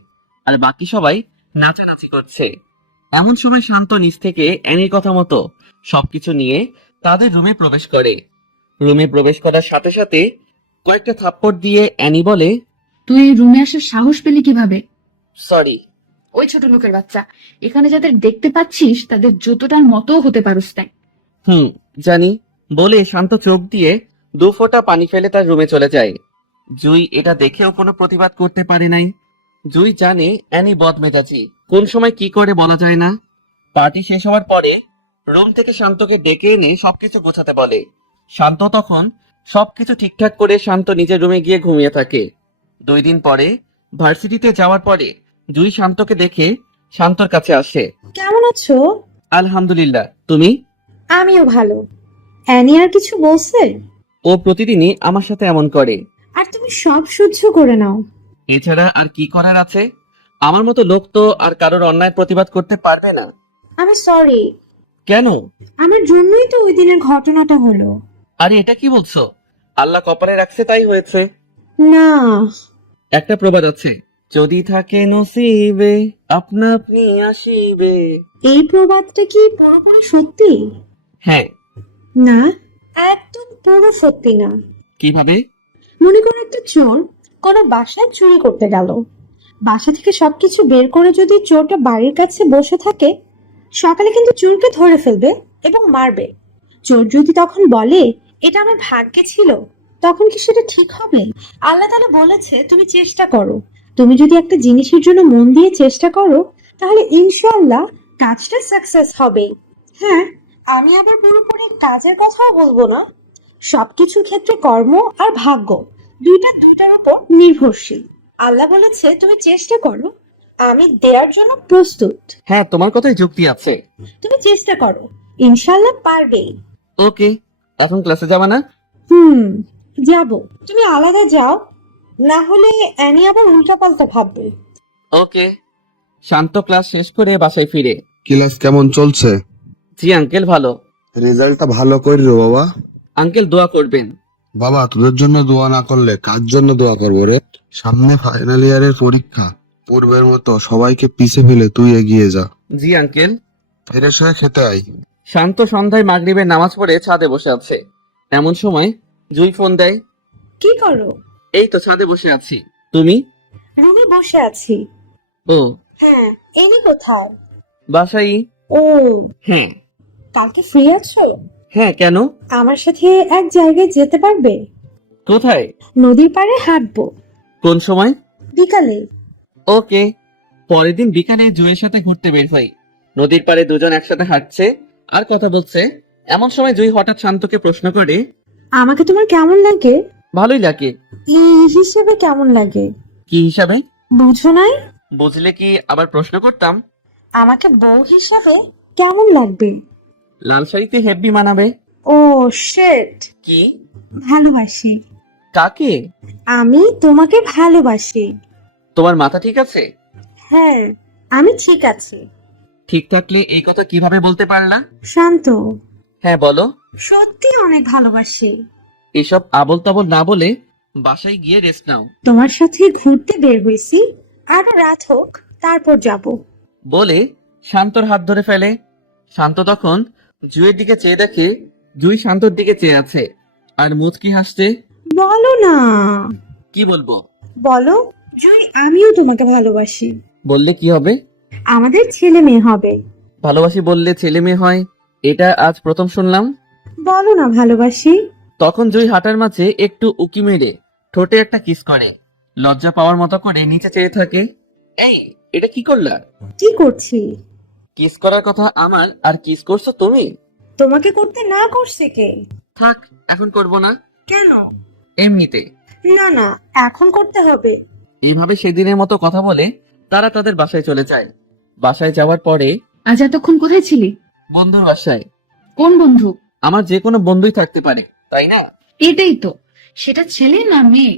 আর বাকি সবাই নাচানাচি করছে। এমন সময় শান্ত নিচ থেকে অ্যানির কথা মতো সবকিছু নিয়ে তাদের রুমে প্রবেশ করে। রুমে প্রবেশ করার সাথে সাথে কয়েকটা থাপ্পড় দিয়ে অ্যানি বলে, তুই এই রুমে আসার সাহস পেলি কিভাবে? সরি। ওই ছোট লোকের বাচ্চা, এখানে যাদের দেখতে পাচ্ছিস তাদের জুতোটার মতো হতে পারুস তাই। জানি। বলে শান্ত চোখ দিয়ে 2 ফোঁটা পানি ফেলে তার রুমে চলে যায়। জুই এটা দেখেও কোনো প্রতিবাদ করতে পারে নাই। জুই জানে অ্যানি বদমেজাজি, কোন সময় কি করে বলা যায় না। পার্টি শেষ হওয়ার পরে রুম থেকে শান্তকে ডেকে এনে সবকিছু গোছাতে বলে। শান্ত তখন সবকিছু ঠিকঠাক করে শান্ত নিজের রুমে গিয়ে ঘুমিয়ে থাকে। 2 দিন পরে ভার্সিটিতে যাওয়ার পরে জুই শান্তকে দেখে শান্তর কাছে আসে। কেমন আছো? আলহামদুলিল্লাহ, তুমি? আমিও ভালো। অ্যানি আর কিছু বলছে? ও প্রতিদিনই আমার সাথে এমন করে। আর তুমি সব সহ্য করে নাও? এছাড়া আর কি করার আছে? আমার মতো লোক তো আর কারোর অন্যায় প্রতিবাদ করতে পারবে না। আমি সরি। কেন? আমার জন্যই তো ওই দিনের ঘটনাটা হলো। আরে এটা কি বলছো? আল্লাহ কপালে রাখছে তাই হয়েছে। না, একটা প্রবাদ আছে, যদি থাকে নসিবে আপনা আপনি আসিবে। এই প্রবাদটা কি পুরোপুরি সত্যি? হ্যাঁ। না, একদম পুরো সত্যি না। কিভাবে? মনে করো একটা চোর কোনো বাসায় চুরি করতে গেল। বাসা থেকে সবকিছু বের করে যদি চোরটা বাড়ির কাছে বসে থাকে, সকালে কিন্তু চোরকে ধরে ফেলবে এবং মারবে। চোর যদি তখন বলে এটা আমার ভাগ্যে ছিল, তখন কি সেটা ঠিক হবে? আল্লাহ তাআলা বলেছে তুমি চেষ্টা করো। তুমি যদি একটা জিনিসের জন্য মন দিয়ে চেষ্টা করো, তাহলে ইনশাআল্লাহ কাজটা সাকসেস হবে। হ্যাঁ, আমি আবার পুরোপুরি কাজের কথাও বলবো না। সবকিছুর ক্ষেত্রে কর্ম আর ভাগ্য দুইটার উপর নির্ভরশীল। আল্লাহ বলেছে তুমি চেষ্টা করো, আমি দেওয়ার জন্য প্রস্তুত। হ্যাঁ, তোমার কথাই যুক্তি আছে। তুমি চেষ্টা করো, ইনশাআল্লাহ পারবেই। ওকে, এখন ক্লাসে যাবা না? যাব। তুমি আলাদা যাও, না হলে অ্যানি আবার উল্টাপাল্টা ভাববে। ওকে। শান্ত ক্লাস শেষ করে বাসায় ফিরে। ক্লাস কেমন চলছে? জি আঙ্কেল, ভালো। রেজাল্টটা ভালো করিও বাবা। আঙ্কেল দোয়া করবেন। বাবা, তোদের জন্য দোয়া না করলে কার জন্য দোয়া করবো রে? সামনে ফাইনাল ইয়ারের পরীক্ষা। পূর্বের মতো সবাইকে পিছে ফেলে তুই এগিয়ে যা। জি আঙ্কেল। ফ্রেশ হয়ে খেতে আয়। শান্ত সন্ধ্যায় মাগরিবের নামাজ পড়ে ছাদে বসে আছে। এমন সময় জুই ফোন দেয়। কি করো? এই তো ছাদে বসে আছি। তুমি? রুমে বসে আছি। ও, হ্যাঁ, এনি কোথায়? বাসাই। ও, হ্যাঁ। কালকে ফ্রি আছো? হ্যাঁ, কেন? আমার সাথে এক জায়গায় যেতে পারবে? কোথায়? নদীর পাড়ে হাঁটবো। কোন সময়? বিকালে। ওকে। পরের দিন বিকালে জুয়ের সাথে ঘুরতে বের হই। নদীর পাড়ে দুজন একসাথে হাঁটছে আর কথা বলছে। এমন সময় জুই হঠাৎ শান্তকে প্রশ্ন করে, আমাকে তোমার কেমন লাগে? ভালোই লাগে। এই হিসেবে কেমন লাগে? কি হিসাবে? বুঝো নাই? বুঝলে কি আবার প্রশ্ন করতাম? আমাকে বউ হিসেবে কেমন লাগবে? লাল শাড়িতে হেব্বি মানাবে। ও শিট। কি? ভালোবাসি। কাকে? আমি তোমাকে ভালোবাসি। তোমার মাথা ঠিক আছে? হ্যাঁ, আমি ঠিক আছি। ঠিক থাকলে এই কথা কিভাবে বলতে পারলা? শান্ত। হ্যাঁ, বলো। সত্যি অনেক ভালোবাসি। এসব আবল তাবল না বলে বাসায় গিয়ে রেস্ট নাও। তোমার সাথে ঘুরতে বের হয়েছি, আরো রাত হোক তারপর যাব। বলে শান্তর হাত ধরে ফেলে। শান্ত তখন জুয়ের দিকে চেয়ে দেখে জুই শান্তর দিকে চেয়ে আছে আর মুচকি হাসছে। বলো না। কি বলবো? বলো, জুই আমিও তোমাকে ভালোবাসি। বললে কি হবে? আমাদের ছেলে মেয়ে হবে। ভালোবাসি বললে ছেলে মেয়ে হয়, এটা আজ প্রথম শুনলাম। বলো না ভালোবাসি। তখন জুই হাঁটার মাঝে একটু উকি মেরে ঠোঁটে একটা কিস করে লজ্জা পাওয়ার মতো করে নিচে চেয়ে থাকে। এই, এটা কি করলা? কি করছি? কিস করার কথা আমার, আর কিস করছো তুমি? তোমাকে করতে না করছে কে? থাক, এখন করব না। কেন? এমনিতে। না না, এখন করতে হবে। এইভাবে সেদিনের মতো কথা বলে তারা তাদের বাসায় চলে যায়। বাসায় যাওয়ার পরে আজ এতক্ষণ কোথায় ছিলি? বন্ধুর বাসায়। কোন বন্ধু? আমার যে কোনো বন্ধুই থাকতে পারে, তাই না? এটাই তো। সেটা ছেলে না মেয়ে?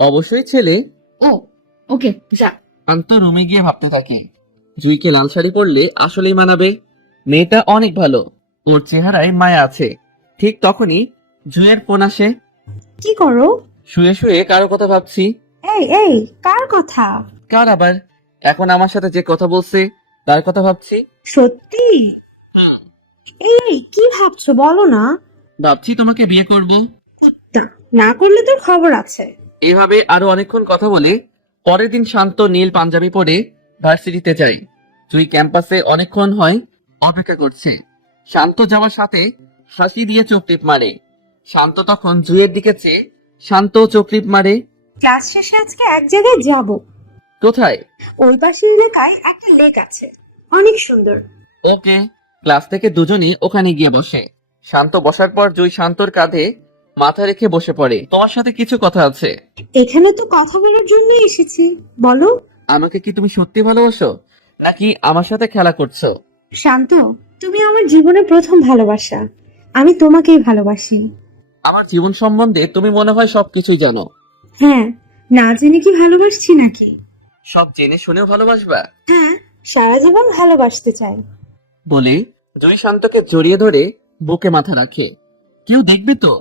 অবশ্যই ছেলে। ও, ওকে, যা। শান্ত রুমে গিয়ে ভাবতে থাকে, জুইকে লাল শাড়ি পরলে আসলেই মানাবে। মেয়েটা অনেক ভালো, ওর চেহারায় মায়া আছে। ঠিক তখনই জুইয়ের ফোন আসে। কি করো? শুয়ে শুয়ে কারো কথা ভাবছি। এই এই, কার কথা? কার আবার? এখন আমার সাথে যে কথা বলছে তার কথা ভাবছি। সত্যি? এই এই, কি ভাবছো বলো না। ভাবছি তোমাকে বিয়ে করব। তা, না করলে তোর খবর আছে। এভাবে আরো অনেকক্ষণ কথা বলে পরের দিন শান্ত নীল পাঞ্জাবি পরে ভার্সিটিতে যায়। জুই ক্যাম্পাসে অনেকক্ষণ হয় অপেক্ষা করছে। শান্ত যাওয়ার সাথে হাসি দিয়ে চোখ টিপ মারে। শান্ত তখন জুইয়ের দিকে চেয়ে শান্ত চোখ টিপ মারে। ক্লাস শেষে আজকে এক জায়গায় যাব। কোথায়? ওই পাশের এলাকায় একটা লেক আছে, অনেক সুন্দর। ওকে। ক্লাস থেকে দুজনই ওখানে গিয়ে বসে। শান্ত বসার পর জুই শান্তর কাঁধে মাথা রেখে বসে পড়ে। তোমার সাথে কিছু কথা আছে। এখানে তো কথা বলার জন্য এসেছি, বলো। আমাকে কি তুমি সত্যি ভালোবাসো নাকি আমার সাথে খেলা করছো? শান্ত, তুমি আমার জীবনের প্রথম ভালোবাসা। আমি তোমাকেই ভালোবাসি। আমার জীবন সম্বন্ধে তুমি মনে হয় সবকিছুই জানো। হ্যাঁ, না জেনে কি ভালোবাসছি নাকি? সব জেনে শুনেও ভালোবাসবা? হ্যাঁ, সারা জীবন ভালোবাসতে চাই। বলে জুই শান্তকে জড়িয়ে ধরে বুকে মাথা রাখে। কেউ দেখবে তো?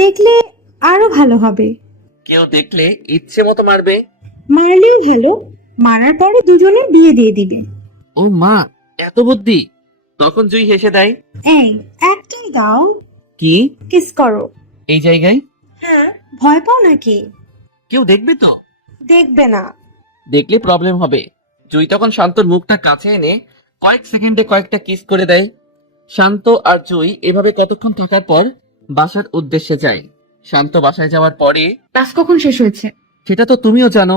দেখলে আরো ভালো হবে। কেউ দেখলে ইচ্ছে মতো মারবে। মারলেই ভালো, মারার পরে দুজনের বিয়ে দিয়ে দিবে। ও মা, এত বুদ্ধি! তখন জুই হেসে দেয়। এই, একটাই দাও। কি? কিস করো। এই জায়গায়? হ্যাঁ, ভয় পাও নাকি? কেউ দেখবে তো? দেখবে না। দেখলে প্রবলেম হবে। জুই তখন শান্তর মুখটা কাছে এনে কয়েক সেকেন্ডে কয়েকটা কিস করে দেয়। শান্ত আর জুই এভাবে কতক্ষণ থাকার পর বাসার উদ্দেশ্যে যায়। শান্ত বাসায় যাওয়ার পরে ক্লাস কখন শেষ হয়েছে? সেটা তো তুমিও জানো।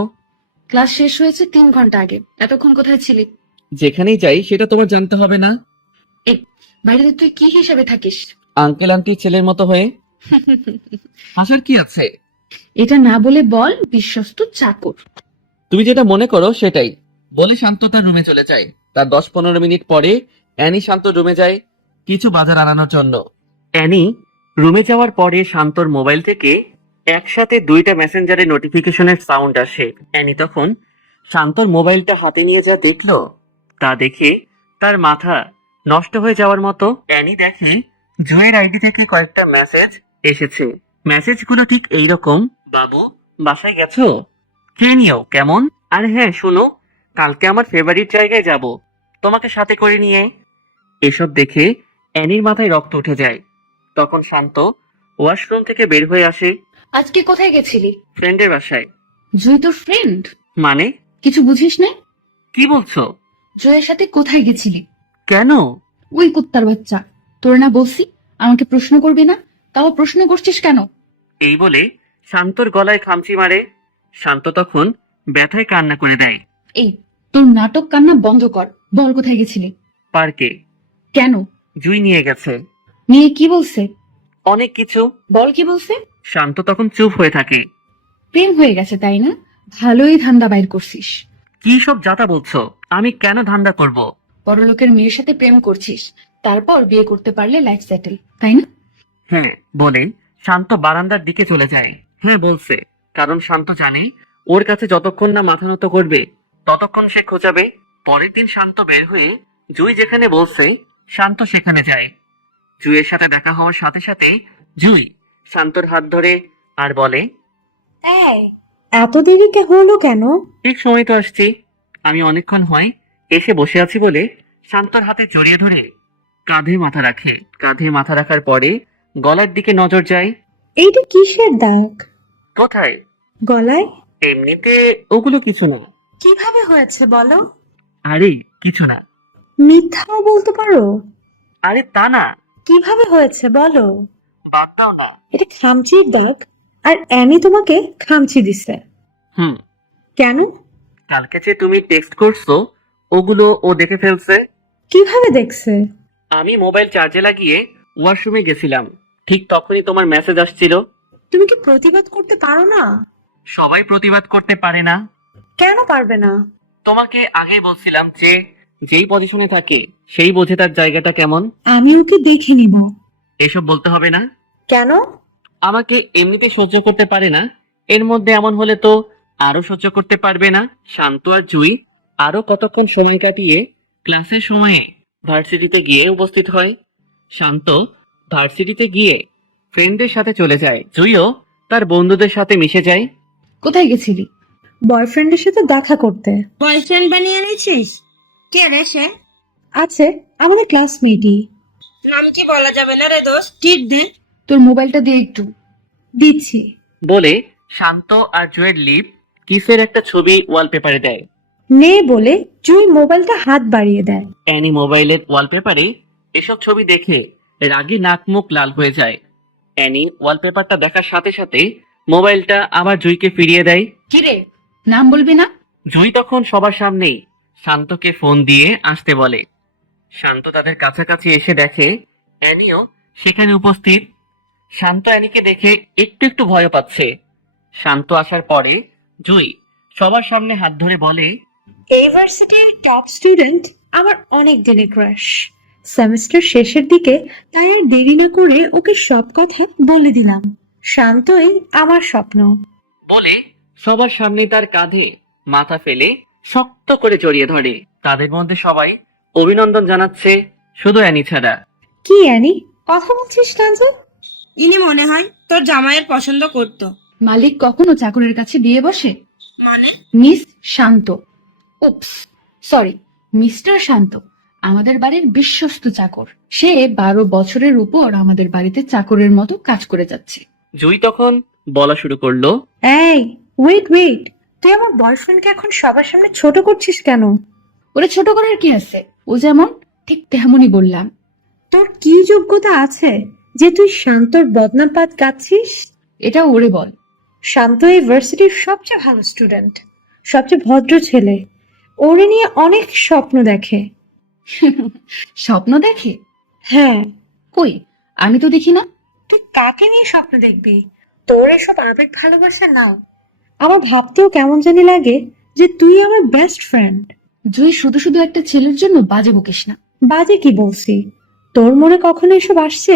ক্লাস শেষ হয়েছে 3 ঘন্টা আগে। এতক্ষণ কোথায় ছিলি? যেখানেই যাই সেটা তোমার জানতে হবে না? এই, বাইরে তুই কি হিসাবে থাকিস? আঙ্কেল আন্টি ছেলের মতো হয়ে। হাসার কি আছে? এটা না বলে বল বিশ্বস্ত চাকর। তুমি যেটা মনে করো সেটাই। বলে শান্ত তার রুমে চলে যায়। তার 10-15 মিনিট পরে অ্যানি শান্ত রুমে যায় কিছু বাজার আনানোর জন্য। অ্যানি রুমে যাওয়ার পরে শান্তর মোবাইল থেকে একসাথে 2টা মেসেঞ্জারের নোটিফিকেশনের সাউন্ড আসে। অ্যানি তখন শান্তর মোবাইলটা হাতে নিয়ে যা দেখলো তা দেখে তার মাথা নষ্ট হয়ে যাওয়ার মতো। অ্যানি দেখে জুয়ের আইডি থেকে কয়েকটা মেসেজ এসেছে। মেসেজগুলো ঠিক এইরকম। বাবু, বাসায় গেছো? খেয়ে নিও কেমন? আর হ্যাঁ শোনো, কালকে আমার ফেভারিট জায়গায় যাব, তোমাকে সাথে করে নিয়ে। এসব দেখে অ্যানির মাথায় রক্ত উঠে যায়। তখন শান্ত ওয়াশরুম থেকে বের হয়ে আসে। আজকে কোথায় গেছিলি? ফ্রেন্ডের বাসায়। জুই তোর ফ্রেন্ড? মানে? কিছু বুঝিস না? কি বলছো? জয়ের সাথে কোথায় গেছিলি? কেন? ওই কুত্তার বাচ্চা, তোর না বলছি আমাকে প্রশ্ন করবি না, তাও প্রশ্ন করছিস কেন? এই বলে শান্তর গলায় খামচি মারে। শান্ত তখন ব্যথায় কান্না করে দেয়। এই, তোর নাটক কান্না বন্ধ কর, বল কোথায় গেছিলি? পার্কে। কেন? জুই নিয়ে গেছে। নিয়ে কি বলছে? অনেক কিছু। বল কি বলছে? শান্ত তখন চুপ হয়ে থাকে। প্রেম হয়ে গেছে তাই না? ভালোই ধান্দা বাইর করছিস। কি সব যাতা বলছো? আমি কেন ধান্দা করব? বড়লোকের মেয়ের সাথে প্রেম করছিস, তারপর বিয়ে করতে পারলে লাইফ সেটেল, তাই না? হ্যাঁ বলে শান্ত বারান্দার দিকে চলে যায়। হ্যাঁ বলছে, কারণ শান্ত জানে ওর কাছে যতক্ষণ না মাথা নত করবে ততক্ষণ সে খোঁচাবে। পরের দিন শান্ত বের হয়ে জুই যেখানে বলছে শান্ত সেখানে যায়। জুইয়ের সাথে দেখা হওয়ার সাথে সাথে জুই শান্তর হাত ধরে আর বলে, এত দেরি হলো কেন? ঠিক সময় তো আসছি। আমি অনেকক্ষণ হয় এসে বসে আছি বলে শান্তর হাতে জড়িয়ে ধরে কাঁধে মাথা রাখে। কাঁধে মাথা রাখার পরে গলার দিকে নজর যায়। এইটা কিসের দাগ কোথায়? গলায়? এমনিতে ওগুলো কিছু না। কিভাবে হয়েছে বলো? আরে কিছু না। মিথ্যাও বলতে পারো? আরে তা না। কিভাবে হয়েছে বলো? বাদ দাও না। এটা খামচির দাগ, আর অ্যানি তোমাকে খামচি দিছে। হুম। কেন? কালকে যে তুমি টেক্সট করছো ওগুলো ও দেখে ফেলছে। কিভাবে দেখছে? আমি মোবাইল চার্জে লাগিয়ে ওয়াশরুমে গেছিলাম, ঠিক তখনই তোমার মেসেজ আসছিল। তুমি কি প্রতিবাদ করতে পারো না? সবাই প্রতিবাদ করতে পারে না। কেন পারবে না? তোমাকে আগেই বলছিলাম যে যেই পজিশনে থাকে সেই বোঝে তার জায়গাটা কেমন। আমি ওকে দেখে নিব। এসব বলতে হবে না। কেন? আমাকে এমনিতে সহ্য করতে পারে না, এর মধ্যে এমন হলে তো আরো সহ্য করতে পারবে না। শান্ত আর জুই আরো কতক্ষণ সময় কাটিয়ে ক্লাসের সময়ে ভার্সিটিতে গিয়ে উপস্থিত হয়। শান্ত ভার্সিটিতে গিয়ে ফ্রেন্ডদের সাথে চলে যায়, জুইও তার বন্ধুদের সাথে মিশে যায়। কোথায় গেছিলি? বয়ফ্রেন্ডের সাথে দেখা করতে। বয়ফ্রেন্ড বানিয়ে নিয়েছিস? কে রে সে? আছে, আমাদের ক্লাসমেটই। নাম কি বলা যাবে না রে দোস্ত, টিট দে। তোর মোবাইলটা দিয়ে একটু। দিচ্ছি। বলে শান্ত আর জুয়ের লিপ কিসের একটা ছবি ওয়ালপেপারে দেয়। নে বলে জুই মোবাইলটা হাত বাড়িয়ে দেয়। অ্যানি মোবাইলের ওয়ালপেপারে এসব ছবি দেখে রাগী নাক মুখ লাল হয়ে যায়। অ্যানি ওয়ালপেপারটা দেখার সাথে সাথে মোবাইলটা আবার জুইকে ফিরিয়ে দেয়। কিরে, নাম বলবি না? জুই তখন সবার সামনেই শান্তকে ফোন দিয়ে আসতে বলে। শান্ত তাদের কাছাকাছি এসে দেখে অ্যানিও সেখানে উপস্থিত। শান্ত অ্যানিকে দেখে একটু একটু ভয় পাচ্ছে। শান্ত আসার পরে জুই সবার সামনে হাত ধরে বলে, ইউনিভার্সিটির টপ স্টুডেন্ট আমার অনেক দিনের ক্রাশ। সেমিস্টার শেষের দিকে তাই আর দেরি না করে ওকে সব কথা বলে দিলাম। শান্তই আমার স্বপ্ন। বলে সবার সামনে তার কাঁধে মাথা ফেলে শক্ত করে জড়িয়ে ধরে। তাদের মধ্যে সবাই অভিনন্দন জানাচ্ছে, শুধু অ্যানি ছাড়া। কি অ্যানি, কথা বলছিস না যে? ইনি মনে হয় তোর জামাইয়ের পছন্দ করতো। মালিক কখনো চাকরের কাছে বিয়ে বসে? মানে? মিস শান্ত, উপস সরি, মিস্টার শান্ত আমাদের বাড়ির বিশ্বস্ত চাকর। সে 12 বছরের উপর আমাদের বাড়িতে চাকরের মতো কাজ করে যাচ্ছে। জুই তখন বলা শুরু করলো, এই ওয়েট, তুই আমার বয়ফ্রেন্ডকে এখন সবার সামনে ছোট করছিস কেন? ওরে ছোট করার কি আছে? ও যেমন ঠিক তেমনই বললাম। তোর কি যোগ্যতা আছে যে তুই শান্তর বদনাম পাত গাচ্ছিস? এটা ওরে বল। শান্ত এই ভার্সিটির সবচেয়ে ভালো স্টুডেন্ট, সবচেয়ে ভদ্র ছেলে। ওরে নিয়ে অনেক স্বপ্ন দেখে। স্বপ্ন দেখে? হ্যাঁ। কই, আমি তো দেখি না। তুই কাকে নিয়ে স্বপ্ন দেখবি? তোর এসব আবেগ ভালোবাসা না। আমার ভাবতেও কেমন জানি লাগে যে তুই আমার বেস্ট ফ্রেন্ড। জুই শুধু শুধু একটা ছেলের জন্য বাজে বকিস না। বাজে কি বলছি? তোর মনে কখনো এসব আসছে?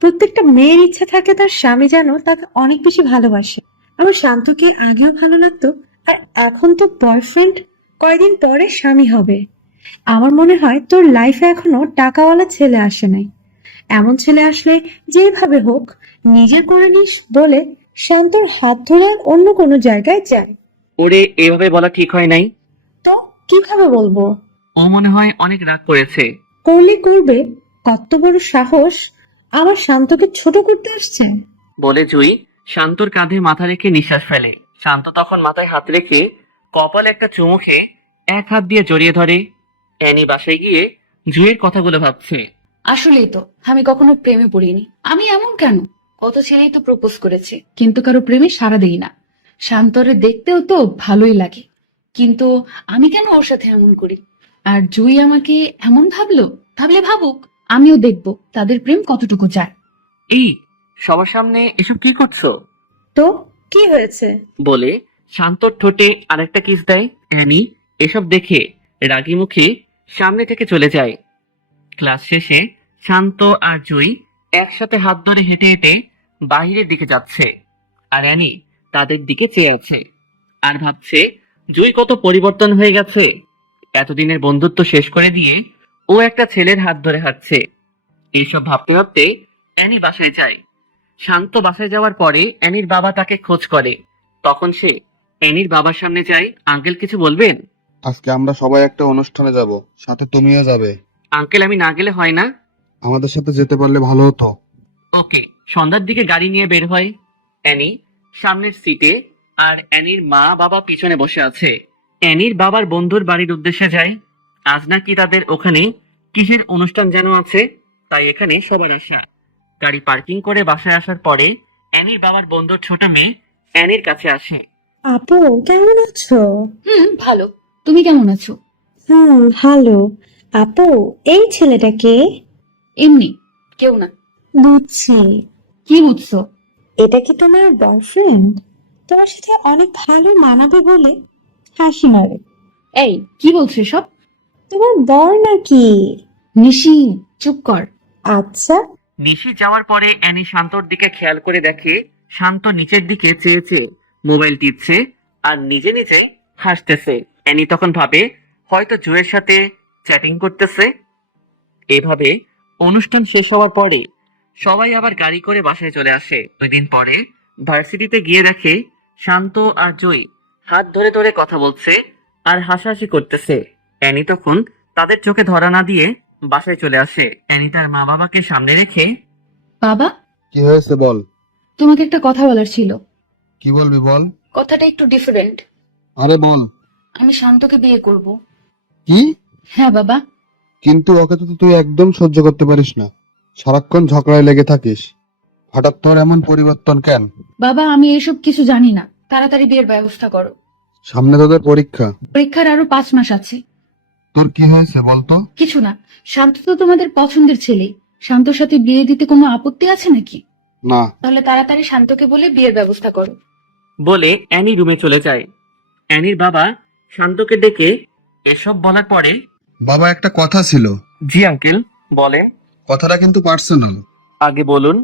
প্রত্যেকটা মেয়ের ইচ্ছা থাকে তার স্বামী যেন তাকে অনেক বেশি ভালোবাসে। আমার শান্তকে আগেও ভালো লাগতো, আর এখন তো বয়ফ্রেন্ড, কয়দিন পরে স্বামী হবে। আমার মনে হয় তোর লাইফে এখনো টাকাওয়ালা ছেলে আসে নাই। এমন ছেলে আসলে যেভাবে হোক নিজের করে নিস বলে শান্তর হাত ধরে অন্য কোনো জায়গায় যায়। ওরে এভাবে বলা ঠিক হয় নাই। তো কিভাবে বলবো? ও মনে হয় অনেক রাগ করেছে। করলে করবে, কত বড় সাহস আবার শান্তকে ছোট করতে আসছে। বলে জুই শান্তর কাঁধে মাথা রেখে নিঃশ্বাস ফেলে। শান্ত তখন মাথায় হাত রেখে কপালে একটা চুমু খেয়ে এক হাত দিয়ে জড়িয়ে ধরে। অ্যানি বাসায় গিয়ে জুইয়ের কথাগুলো ভাবছে। আসলেই তো আমি কখনো প্রেমে পড়িনি। আমি এমন কেন? কত ছেলেই তো প্রপোজ করেছে, কিন্তু কারো প্রেমে সাড়া দেই না। শান্তরে দেখতেও তো ভালোই লাগে, কিন্তু আমি কেন ওর সাথে এমন করি? আর জুই আমাকে এমন ভাবলে ভাবুক, আমিও দেখবো তাদের প্রেম কতটুকু যায়। এই সবার সামনে এসব কি করছো? তো কি হয়েছে? বলে শান্তর ঠোঁটে আরেকটা কিস দেয়। অ্যানি এসব দেখে রাগী মুখে সামনে থেকে চলে যায়। ক্লাস শেষে শান্ত আর জুই একসাথে হাত ধরে হেঁটে হেঁটে বাইরের দিকে যাচ্ছে, আর অ্যানি তাদের দিকে চেয়ে আছে আর ভাবছে জুই কত পরিবর্তন হয়ে গেছে। এতদিনের বন্ধুত্ব শেষ করে দিয়ে ও একটা ছেলের হাত ধরে হাঁটছে। এইসব ভাবতে ভাবতে অ্যানি বাসায় যায়। শান্ত বাসায় যাওয়ার পরে অ্যানির বাবা তাকে খোঁজ করে। তখন সে অ্যানির বাবার সামনে যায়। আঙ্কেল কিছু বলবেন? আজকে আমরা সবাই একটা অনুষ্ঠানে যাব, সাথে তুমিও যাবে। আঙ্কেল আমি না গেলে হয় না? আমাদের সাথে যেতে পারলে ভালো হতো। ওকে। সন্ধ্যার দিকে গাড়ি নিয়ে বের হয়। অ্যানি সামনের সিটে আর অ্যানির মা বাবা পিছনে বসে আছে। অ্যানির বাবার বন্ধুর বাড়ির উদ্দেশ্যে যায়। আজ নাকি তাদের ওখানে কিসের অনুষ্ঠান যেন আছে, তাই এখানে সবার আসা। গাড়ি পার্কিং করে বাসায় আসার পরে অ্যানির বাবার বন্ধুর ছোট মেয়ে অ্যানির কাছে আসে। আপু কেমন আছো? ভালো। তুমি কেমন আছো? ভালো। আপু এই ছেলেটা কে? এমনি কেউ না। বুঝছি। কি বুঝছো? এটা কি তোমার বয়ফ্রেন্ড? তোমার সাথে অনেক ভালো মানাবে বলে হাসি মারে। এই কি বলছো সব? তোমার বর নাকি? নিশি, চুপ কর। আচ্ছা। নিশি যাওয়ার পরে অ্যানি শান্তর দিকে খেয়াল করে দেখে শান্ত নিচের দিকে চেয়ে চেয়ে মোবাইল টিপছে আর নিজে নিজে হাসতেছে। অ্যানি তখন ভাবে হয়তো জুয়ের সাথে চ্যাটিং করতেছে। এভাবে অনুষ্ঠান শেষ হওয়ার পরে সবাই আবার গাড়ি করে বাসায় চলে আসে। 2 দিন পরে ভার্সিটিতে গিয়ে দেখে শান্ত আর জুই হাত ধরে ধরে কথা বলছে আর হাসাহাসি করতেছে। অ্যানি তখন তাদের চোখে ধরা না দিয়ে বাসায় চলে আসে। অ্যানি তার মা বাবাকে সামনে রেখে বাবা, কি হয়েছে বল। তোমাকে একটা কথা বলার ছিল। কি বলবি বল। কথাটা একটু ডিফারেন্ট। আরে বল। আমি শান্তকে বিয়ে করব। কি? হ্যাঁ বাবা। কিন্তু ওকে তো তুই একদম সহ্য করতে পারিস না, সারাক্ষণ ঝগড়ায় লেগে থাকিস। হঠাৎ তোর এমন পরিবর্তন কেন? বাবা আমি এসব কিছু জানি না, তাড়াতাড়ি বিয়ের ব্যবস্থা করো। সামনে তোদের পরীক্ষা। পরীক্ষার আরো 5 মাস আছে। তোর কি হয়েছে বলতো? কিছু না, শান্ত তো তোমাদের পছন্দের ছেলে। শান্তর সাথে বিয়ে দিতে কোনো আপত্তি আছে নাকি? না। তাহলে তাড়াতাড়ি শান্তকে বলে বিয়ের ব্যবস্থা করো। বলে অ্যানি রুমে চলে যায়। অ্যানির বাবা শান্তকে ডেকে এসব বলার পরে, বাবা একটা কথা ছিল। জি আঙ্কেল বলেন। কথাটা কিন্তু পার্সোনাল। আগে বলুন।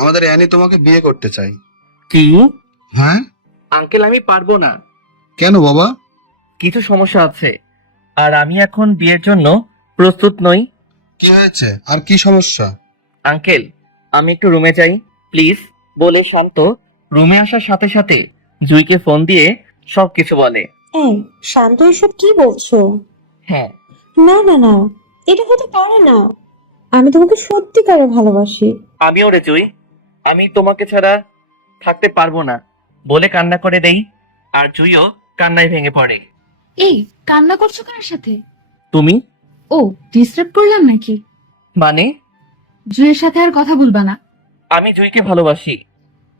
আমাদের অ্যানি তোমাকে বিয়ে করতে চাই। কি? হ্যাঁ। আঙ্কেল আমি পারবো না। কেন বাবা? কিছু সমস্যা আছে আর আমি এখন বিয়ের জন্য প্রস্তুত নই। কি হয়েছে, আর কি সমস্যা? আঙ্কেল আমি একটু রুমে যাই প্লিজ। বলে শান্ত রুমে আসার সাথে সাথে জুইকে ফোন দিয়ে সবকিছু বলে। এই শান্ত, এসব কি বলছো? হ্যাঁ। না না না, এটা হতে পারে না। আমি তোমাকে সত্যিকারে ভালোবাসি। আমিও রে জুই, আমি তোমাকে ছাড়া থাকতে পারবো না বলে কান্না করে দেই আর জুইও কান্নায় ভেঙে পড়ে। এই কান্না করছো কার সাথে? তুমি? ও, ডিস্টার্ব করলাম নাকি? মানে? জুয়ের সাথে আর কথা বলবা না। আমি জুইকে ভালোবাসি।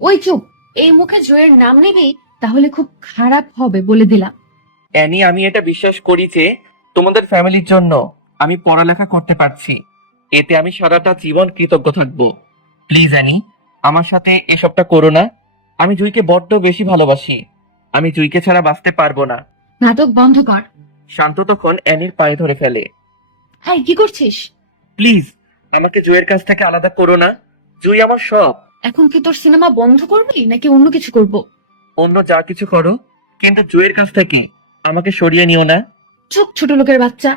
ওই চুপ। এই মুখে জুয়ের নাম নেবেই তাহলে খুব খারাপ হবে বলে দিলাম। অ্যানি আমি এটা বিশ্বাস করি যে তোমাদের ফ্যামিলির জন্য আমি পড়ালেখা করতে পারছি, এতে আমি সারাটা জীবন কৃতজ্ঞ থাকবো। প্লিজ অ্যানি আমার সাথে এসবটা করো না। আমি জুইকে বড্ড বেশি ভালোবাসি, আমি জুইকে ছাড়া বাঁচতে পারবো না। নাটক বন্ধ কর। শান্ত তখন অ্যানির পায়ে ধরে ফেলে। হাই, কি করছিস? প্লিজ আমাকে জুইয়ের কাছ থেকে আলাদা করো না, জুই আমার সব। এখন কি তোর সিনেমা বন্ধ করবি নাকি অন্য কিছু করব? অন্য যা কিছু করো, কিন্তু জুইয়ের কাছ থেকে আমাকে সরিয়ে নিও না। চুপ ছোট লোকের বাচ্চা।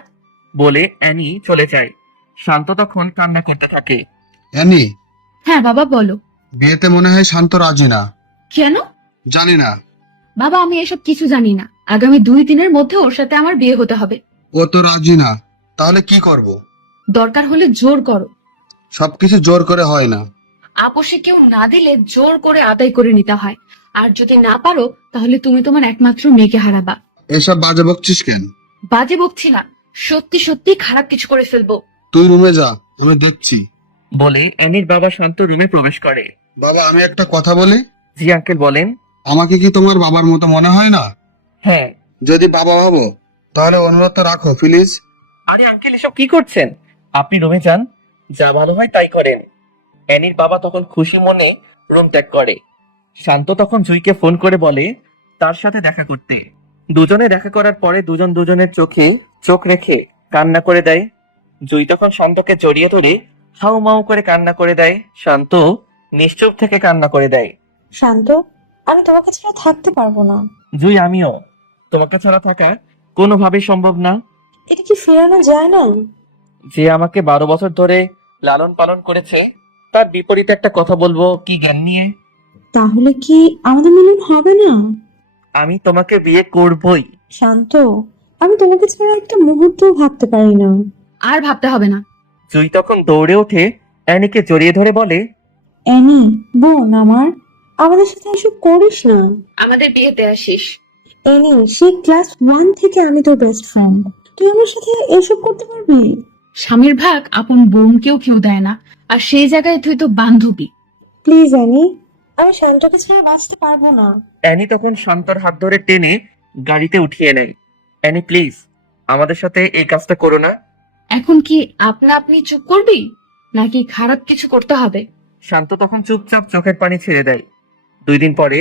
বলে অ্যানি চলে যায়। শান্ত তখন কান্না করতে থাকে। অ্যানি, হ্যাঁ বাবা বলো। বিয়েতে মনে হয় শান্ত রাজি না। কেন? জানি না। বাবা আমি এসব কিছু জানি না। আগামী 2 দিনের মধ্যে ওর সাথে আমার বিয়ে হতে হবে। ও তো রাজি না, তাহলে কি করব? দরকার হলে জোর করো। সবকিছু জোর করে হয় না। আপোষে কেউ না দিলে জোর করে আদায় করে নিতে হয়। আর যদি না পারো তাহলে তুমি তোমার একমাত্র মেয়েকে হারাবা। এসব বাজে বকছিস কেন? বাজে বকছি না, সত্যি সত্যি খারাপ কিছু করে ফেলবো। তুই রুমে যা, আমি দেখছি। বলে অ্যানির বাবা শান্ত রুমে প্রবেশ করে। বাবা, আমি একটা কথা বলি। জি আঙ্কেল বলেন। আমাকে কি তোমার বাবার মতো মনে হয় না? হ্যাঁ। যদি বাবা ভাবো তাহলে অনুরোধটা রাখো প্লিজ। আরে আঙ্কেল এসব কি করছেন? আপনি রুমে যান, যা ভালো হয় তাই করেন। অ্যানির বাবা তখন খুশি মনে রুম ত্যাগ করে। শান্ত তখন জুইকে ফোন করে বলে তার সাথে দেখা করতে। দুজনে দেখা করার পরে দুজন দুজনের চোখে চোখ রেখে কান্না করে দেয়। জুই তখন শান্তকে জড়িয়ে ধরে হাউ মাউ করে কান্না করে দেয়। শান্ত নিশ্চুপ থেকে কান্না করে দেয়। শান্ত, আমি তোমাকে ছাড়া থাকতে পারবো না। জুই আমিও। তোমাকে ছাড়া থাকা কোনোভাবেই সম্ভব না। এটা কি ফেরানো যায় না? যে আমাকে 12 বছর ধরে লালন পালন করেছে তার বিপরীতে একটা কথা বলবো কি জ্ঞান নিয়ে? তাহলে কি আমাদের মিলন হবে না? আমি তোমাকে বিয়ে করবই। শান্ত, আমি তোমাকে ছাড়া একটা মুহূর্তও ভাবতে পারি না। আর ভাবতে হবে না। জুই তখন দৌড়ে ওঠে অ্যানিকে জড়িয়ে ধরে বলে অ্যানি, বোন আমার, আমাদের সাথে এসব করিস না। আমাদের বিয়েতে আসিস। অ্যানি, সেই ক্লাস 1 থেকে আমি তোর বেস্ট ফ্রেন্ড। তুই আমার সাথে এসব করতে পারবি? স্বামীর ভাগ আপন বোনকেও কেউ দেয় না, আর সেই জায়গায় তুই তো বান্ধবী। প্লিজ অ্যানি, আমি শান্তকে ছাড়া বাঁচতে পারবো না। অ্যানি তখন শান্তর হাত ধরে টেনে গাড়িতে উঠিয়ে নেয়। অ্যানি প্লিজ আমাদের সাথে এই কাজটা করো না। এখন কি আপনা আপনি চুপ করবি, নাকি খারাপ কিছু করতে হবে? শান্ত তখন চুপচাপ চোখের পানি ছেড়ে দেয়। 2 দিন পরে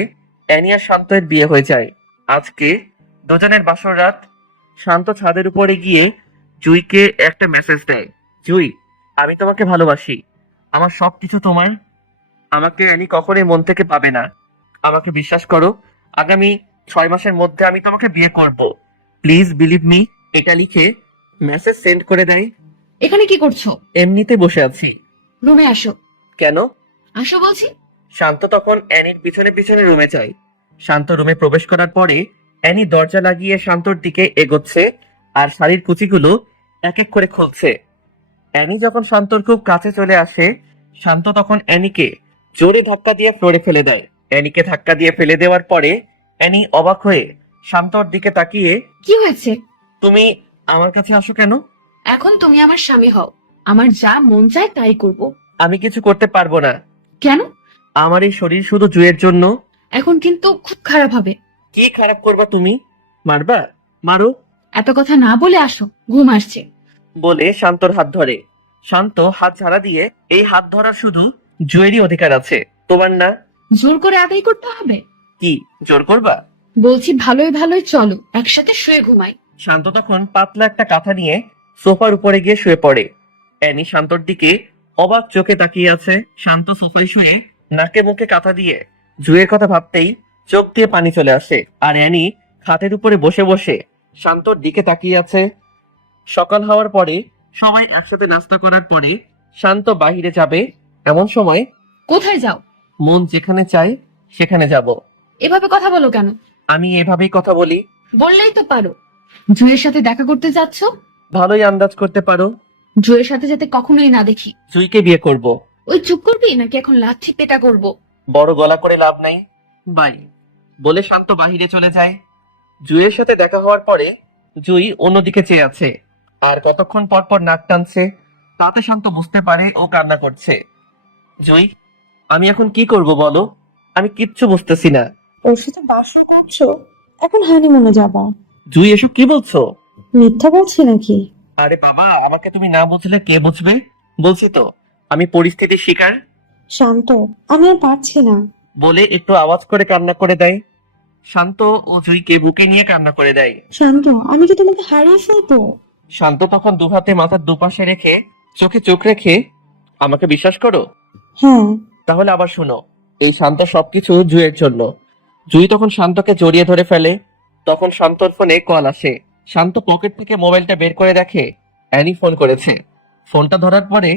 অ্যানি আর শান্তের বিয়ে হয়ে যায়। আজকে দুজনের বাসর রাত। শান্ত ছাদের উপরে গিয়ে জুইকে একটা মেসেজ দেয়। জুই, আমি তোমাকে ভালোবাসি। আমার সবকিছু তোমার। আমাকে অ্যানি কখনোই মন থেকে পাবে না। আমাকে বিশ্বাস করো, আগামী 6 মাসের মধ্যে আমি তোমাকে বিয়ে করব। Please believe me. এটা লিখে মেসেজ সেন্ড করে দেয়। এখানে কি করছো? এমনিতে বসে আছি। রুমে আসো। কেন? আসো বলছি। শান্ত তখন অ্যানির পিছনে পিছনে রুমে যায়। শান্ত রুমে প্রবেশ করার পরে অ্যানি দরজা লাগিয়ে শান্তর দিকে এগোচ্ছে আর শাড়ির কুচিগুলো এক এক করে খুলছে। অ্যানি যখন শান্তর খুব কাছে চলে আসে, শান্ত তখন অ্যানিকে জোরে ধাক্কা দিয়ে ফ্লোরে ফেলে দেয়। অ্যানিকে ধাক্কা দিয়ে ফেলে দেওয়ার পরে অ্যানি অবাক হয়ে শান্তর দিকে তাকিয়ে, কি হয়েছে? তুমি আমার কাছে আসো কেন? এখন তুমি আমার স্বামী হও, আমার যা মন চায় তাই করব। আমি কিছু করতে পারবো না। কেন? আমার এই শরীর শুধু জুয়ের জন্য। এখন কিন্তু খুব খারাপ হবে। কি খারাপ করবা তুমি? মারবা? মারো। এত কথা না বলে আসো, ঘুম আসছে। বলে শান্তর হাত ধরে। শান্ত হাত ছাড়া দিয়ে, এই হাত ধরার শুধু জুয়েরই অধিকার আছে, তোমার না। জোর করে আদায় করতে হবে? কি জোর করবা? বলছি ভালোই ভালোই চলো একসাথে শুয়ে ঘুমাই। শান্ত তখন পাতলা একটা কাঁথা নিয়ে সোফার উপরে গিয়ে শুয়ে পড়ে। অ্যানি শান্তর দিকে অবাক চোখে তাকিয়ে আছে। শান্ত সোফায় শুয়ে নাকে মুখে কাঁথা দিয়ে জুয়ের কথা ভাবতেই চোখ দিয়ে পানি চলে আসে। আর অ্যানি খাটের উপরে বসে বসে শান্তর দিকে তাকিয়ে আছে। সকাল হওয়ার পরে সবাই একসাথে নাস্তা করার পরে শান্ত বাহিরে যাবে। এমন সময় কোথায় যাও? মন যেখানে চায় সেখানে যাব। এভাবে কথা বলো কেন? আমি এভাবেই কথা বলি। বললেই তো পারো। জুয়ের সাথে দেখা করতে যাচ্ছ? ভালোই আন্দাজ করতে পারো। জুয়ের সাথে যাতে কখনোই না দেখি। জুইকে বিয়ে করব। ওই চুপ করবি নাকি এখন লাথি পেটা করব? বড় গলা করে লাভ নাই, বাই। বলে শান্ত বাহিরে চলে যায়। জুইয়ের সাথে দেখা হওয়ার পরে জুই অন্যদিকে চেয়ে আছে আর কতক্ষণ পর পর নাক টানছে। তাতে শান্ত বুঝতে পারে ও কান্না করছে। জুই, আমি এখন কি করব বলো? আমি কিচ্ছু বুঝতেছি না। ওর সাথে বাসর করছো, এখন হানিমুনে যাবা। জুই এসব কি বলছো? মিথ্যা বলছি নাকি? আরে বাবা, আমাকে তুমি না বুঝলে কে বুঝবে? বলছি তো আমি পরিস্থিতির শিকার। শান্ত, আমি আর পারছি না। বলে একটু আওয়াজ করে কান্না করে দেয়। শান্ত ও জুইকে বুকে নিয়ে কান্না করে দেয়। শান্ত, আমি কি তোমাকে হারিয়ে ফেলবো? শান্ত তখন দুহাতে মাথার দুপাশে রেখে চোখে চোখ রেখে, আমাকে বিশ্বাস করো? হ্যাঁ। তাহলে আবার শুনো, এই শান্ত সবকিছু জুইয়ের জন্য। জুই তখন শান্তকে জড়িয়ে ধরে ফেলে। তখন শান্তর ফোনে কল আসে। শান্ত পকেট থেকে মোবাইলটা বের করে দেখে অ্যানি ফোন করেছে। ফোনটা ধরার পরে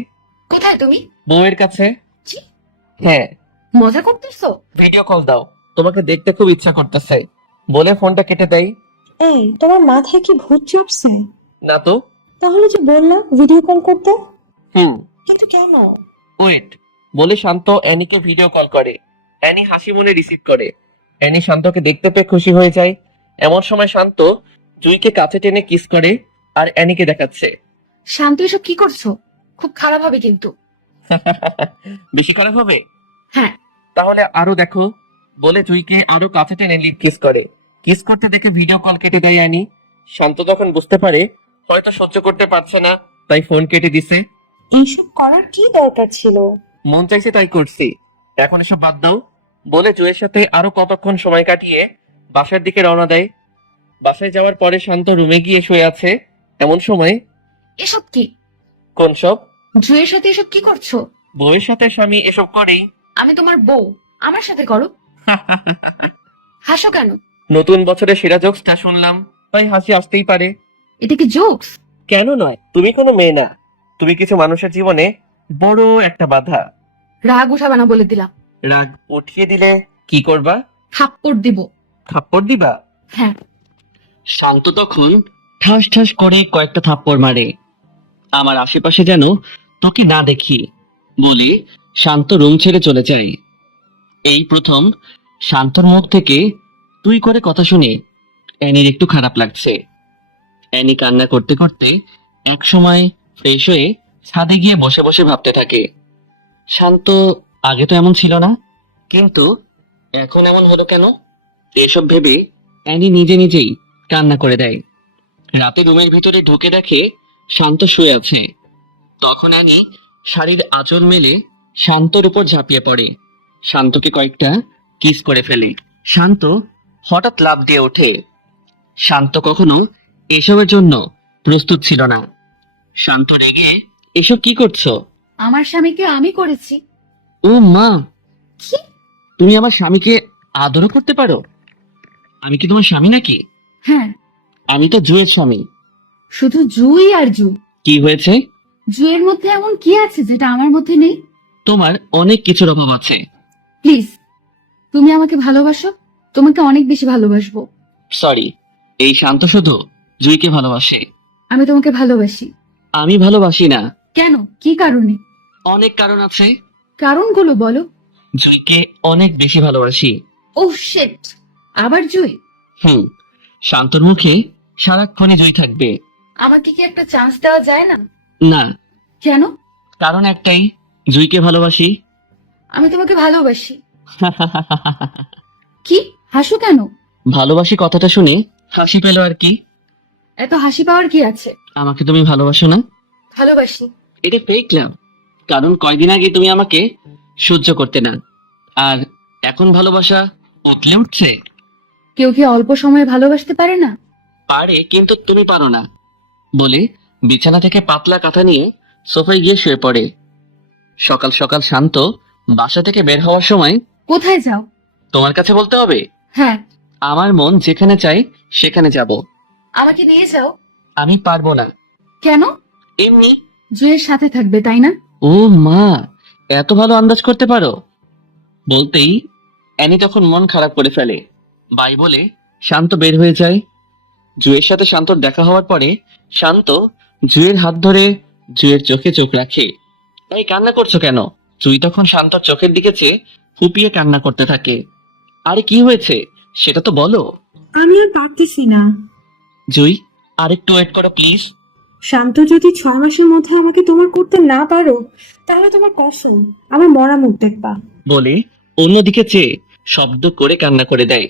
কোথায় তুমি? বউয়ের কাছে। কি? হ্যাঁ। মজা করতেছো? ভিডিও কল দাও, তোমাকে দেখতে খুব ইচ্ছা করতেছে। বলে ফোনটা কেটে দেয়। এই, তোমার মাথায় কি ভূত চাপছে? না তো। তাহলে যে বললাম ভিডিও কল করতে, হুম। কিন্তু কেন? ওয়েট। বলে শান্ত অ্যানিকে ভিডিও কল করে। অ্যানি হাসি মনে রিসিভ করে। অ্যানি শান্তকে দেখতে পেয়ে খুশি হয়ে যায়। এমন সময় শান্ত জুইকে কাছে টেনে কিস করে আর অ্যানিকে দেখাচ্ছে। শান্ত, এসব কি করছো? খুব খারাপ হবে কিন্তু। বেশি খারাপ হবে? হ্যাঁ। তাহলে আরো দেখো। বলে জুইকে আরো কাছে টেনে লিপ কিস করে। কিস করতে দেখে ভিডিও কল কেটে দেয় অ্যানি। শান্ত তখন বুঝতে পারে হয়তো সহ্য করতে পারছে না, তাই ফোন কেটে দিছে। এইসব করার কি দরকার ছিল? মন চাইছে তাই করছি, এখন এসব বাদ দাও। বলে জুয়ের সাথে আরো কতক্ষণ সময় কাটিয়ে বাসার দিকে রওনা দেয়। বাসায় যাওয়ার পরে শান্ত রুমে গিয়ে শুয়ে আছে। এমন সময়। এসব কি? কোন সব? জুয়ের সাথে এসব কি করছো? বউয়ের সাথে স্বামী এসব করেই। আমি তোমার বউ, আমার সাথে করো। হাসো কেন? নতুন বছরের সেরা জোকসটা শুনলাম, তাই হাসি আসতেই পারে। এটা কি জোকস? কেন নয়? তুমি কোনো মেয়ে না, তুমি কিছু মানুষের জীবনে বড় একটা বাধা। রাগ উঠাবে না বলে দিলাম। রাগ উঠিয়ে দিলে কি করবা? থাপ্পড় দিব। থাপ্পড় দিবা? হ্যাঁ। শান্ত তখন ঠাস ঠাস করে কয়েকটা থাপ্পড় মারে। আমার আশেপাশে যেন তোকে না দেখি বলে শান্ত রুম ছেড়ে চলে যায়। এই প্রথম শান্তর মুখ থেকে তুই করে কথা শুনে অ্যানির একটু খারাপ লাগছে। অ্যানি কান্না করতে করতে এক সময় ফ্রেশ হয়ে ছাদে গিয়ে বসে বসে ভাবতে থাকে, শান্ত আগে তো এমন ছিল না, কিন্তু এখন এমন হলো কেন? এসব ভেবে অ্যানি নিজে নিজেই কান্না করে দেয়। রাতে রুমের ভিতরে ঢুকে দেখে শান্ত শুয়ে আছে। তখন অ্যানি শাড়ির আঁচল মেলে শান্তর উপর ঝাঁপিয়ে পড়ে, শান্তকে কয়েকটা কিস করে ফেলে। শান্ত হঠাৎ লাফ দিয়ে ওঠে। শান্ত কখনো এসবের জন্য প্রস্তুত ছিল না। শান্ত রেগে, এসব কি করছো? আমার স্বামীকে আমি করেছি। ও মা, কি? তুমি আমার স্বামীকে আদরও করতে পারো? আমি কি তোমার স্বামী নাকি? হ্যাঁ। আমি তো জুয়ের স্বামী। শুধু জুই আর জুই। কি হয়েছে? জুয়ের মধ্যে এমন কি আছে যেটা আমার মধ্যে নেই? তোমার অনেক কিছুর অভাব আছে। প্লিজ, তুমি আমাকে ভালোবাসো, তোমাকে অনেক বেশি ভালোবাসবো। সরি, এই শান্ত শুধু জুইকে ভালোবাসে। আমি তোমাকে ভালোবাসি। আমি ভালোবাসি না। কেন? কি কারণে? অনেক কারণ আছে। কারণগুলো বলো। জুইকে অনেক বেশি ভালোবাসি। ও শিট, আবার জুই? হুম। শান্তর মুখে সারাক্ষণই জুই থাকবে। আমাকে কি একটা চান্স দেওয়া যায় না? না। কেন? কারণ একটাই, জুইকে ভালোবাসি। আমি তোমাকে ভালোবাসি। কি হাসো কেন? ভালোবাসি কথাটা শুনে হাসি পেল আর কি। এত হাসি পাওয়ার কি আছে? আমাকে তুমি ভালোবাসো না? ভালোবাসি। এটা ফেক লাভ। কারণ কয়দিন আগে তুমি আমাকে সহ্য করতে না, আর এখন ভালোবাসা উতলে উঠছে। কেউ কি অল্প সময়ে ভালোবাসতে পারে না? পারে, কিন্তু তুমি পারো না। বলে বিছানা থেকে পাতলা কাঁথা নিয়ে সোফায় গিয়ে শুয়ে পড়ে। সকাল সকাল শান্ত বাসা থেকে বের হওয়ার সময়, কোথায় যাও? তোমার কাছে বলতে হবে? হ্যাঁ। আমার মন যেখানে চাই সেখানে যাব। আমাকে নিয়ে যাও। আমি পারবো না। কেন? এমনি। জুয়ের সাথে থাকবে তাই না? ও মা, এত ভালো আন্দাজ করতে পারো। বলতেই অ্যানি তখন মন খারাপ করে ফেলে। বাই বলে শান্ত বের হয়ে যায়। জুয়ের সাথে শান্তর দেখা হওয়ার পরে শান্ত জুয়ের হাত ধরে জুয়ের চোখে চোখ রাখে। এই কান্না করছো কেন? জুই তখন শান্তর চোখের দিকে চেয়ে ফুপিয়ে কান্না করতে থাকে। আরে কি হয়েছে সেটা তো বলো। আমি আর পারতেছি না। জুই, আরেকটু ওয়েট করো প্লিজ। শান্ত, যদি 6 মাসের মধ্যে আমাকে তোমার করতে না পারো, তাহলে তোমার কসম আমার মরা মুখ দেখবা। বলে অন্যদিকে চেয়ে শব্দ করে কান্না করে দেয়।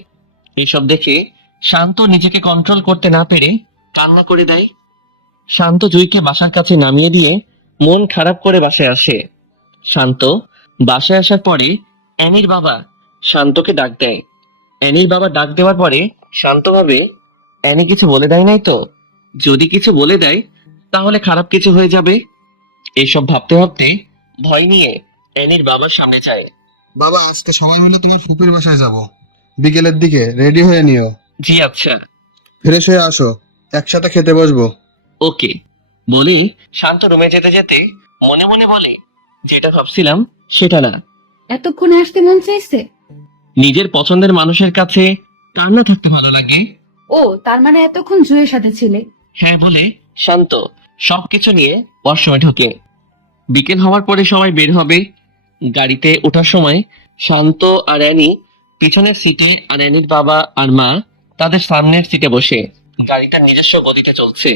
এসব দেখে শান্ত নিজেকে কন্ট্রোল করতে না পেরে কান্না করে দেয়। শান্ত জুইকে বাসার কাছে নামিয়ে দিয়ে মন খারাপ করে বাসায় আসে। শান্ত বাসায় আসার পরে অ্যানির বাবা শান্তকে ডাক দেয়। অ্যানির বাবা ডাক দেওয়ার পরে শান্ত ভাবে অ্যানি কিছু বলে দেয় নাই তো? যদি কিছু বলে দেয় তাহলে খারাপ কিছু হয়ে যাবে। এসব ভাবতে ভাবতে ভয় নিয়ে অ্যানির বাবার সামনে যায়। বাবা, আজকে সবাই মিলে তোমার ফুপির বাসায় যাব, বিকেলের দিকে রেডি হয়ে নিও। জি আচ্ছা। ফ্রেশ হয়ে আসো, একসাথে খেতে বসবো। ওকে। বলে শান্ত রুমে যেতে যেতে মনে মনে বলে, যেটা ভাবছিলাম সেটা না। এতক্ষণে আসতে মন চাইছে? নিজের পছন্দের মানুষের কাছে কার না থাকতে ভালো লাগে? ও, তার মানে এতক্ষণ জুয়ের সাথে ছিলে। হ্যাঁ বলে শান্ত সবকিছু নিয়ে ওয়াশরুমে ঢোকে। বিকেল হওয়ার পরে সবাই বের হবে। গাড়িতে ওঠার সময় শান্ত আর অ্যানি পিছনের সিটে, আর অ্যানির বাবা আর মা তাদের সামনের সিটে বসে। গাড়িটা নিজস্ব গতিতে চলছে।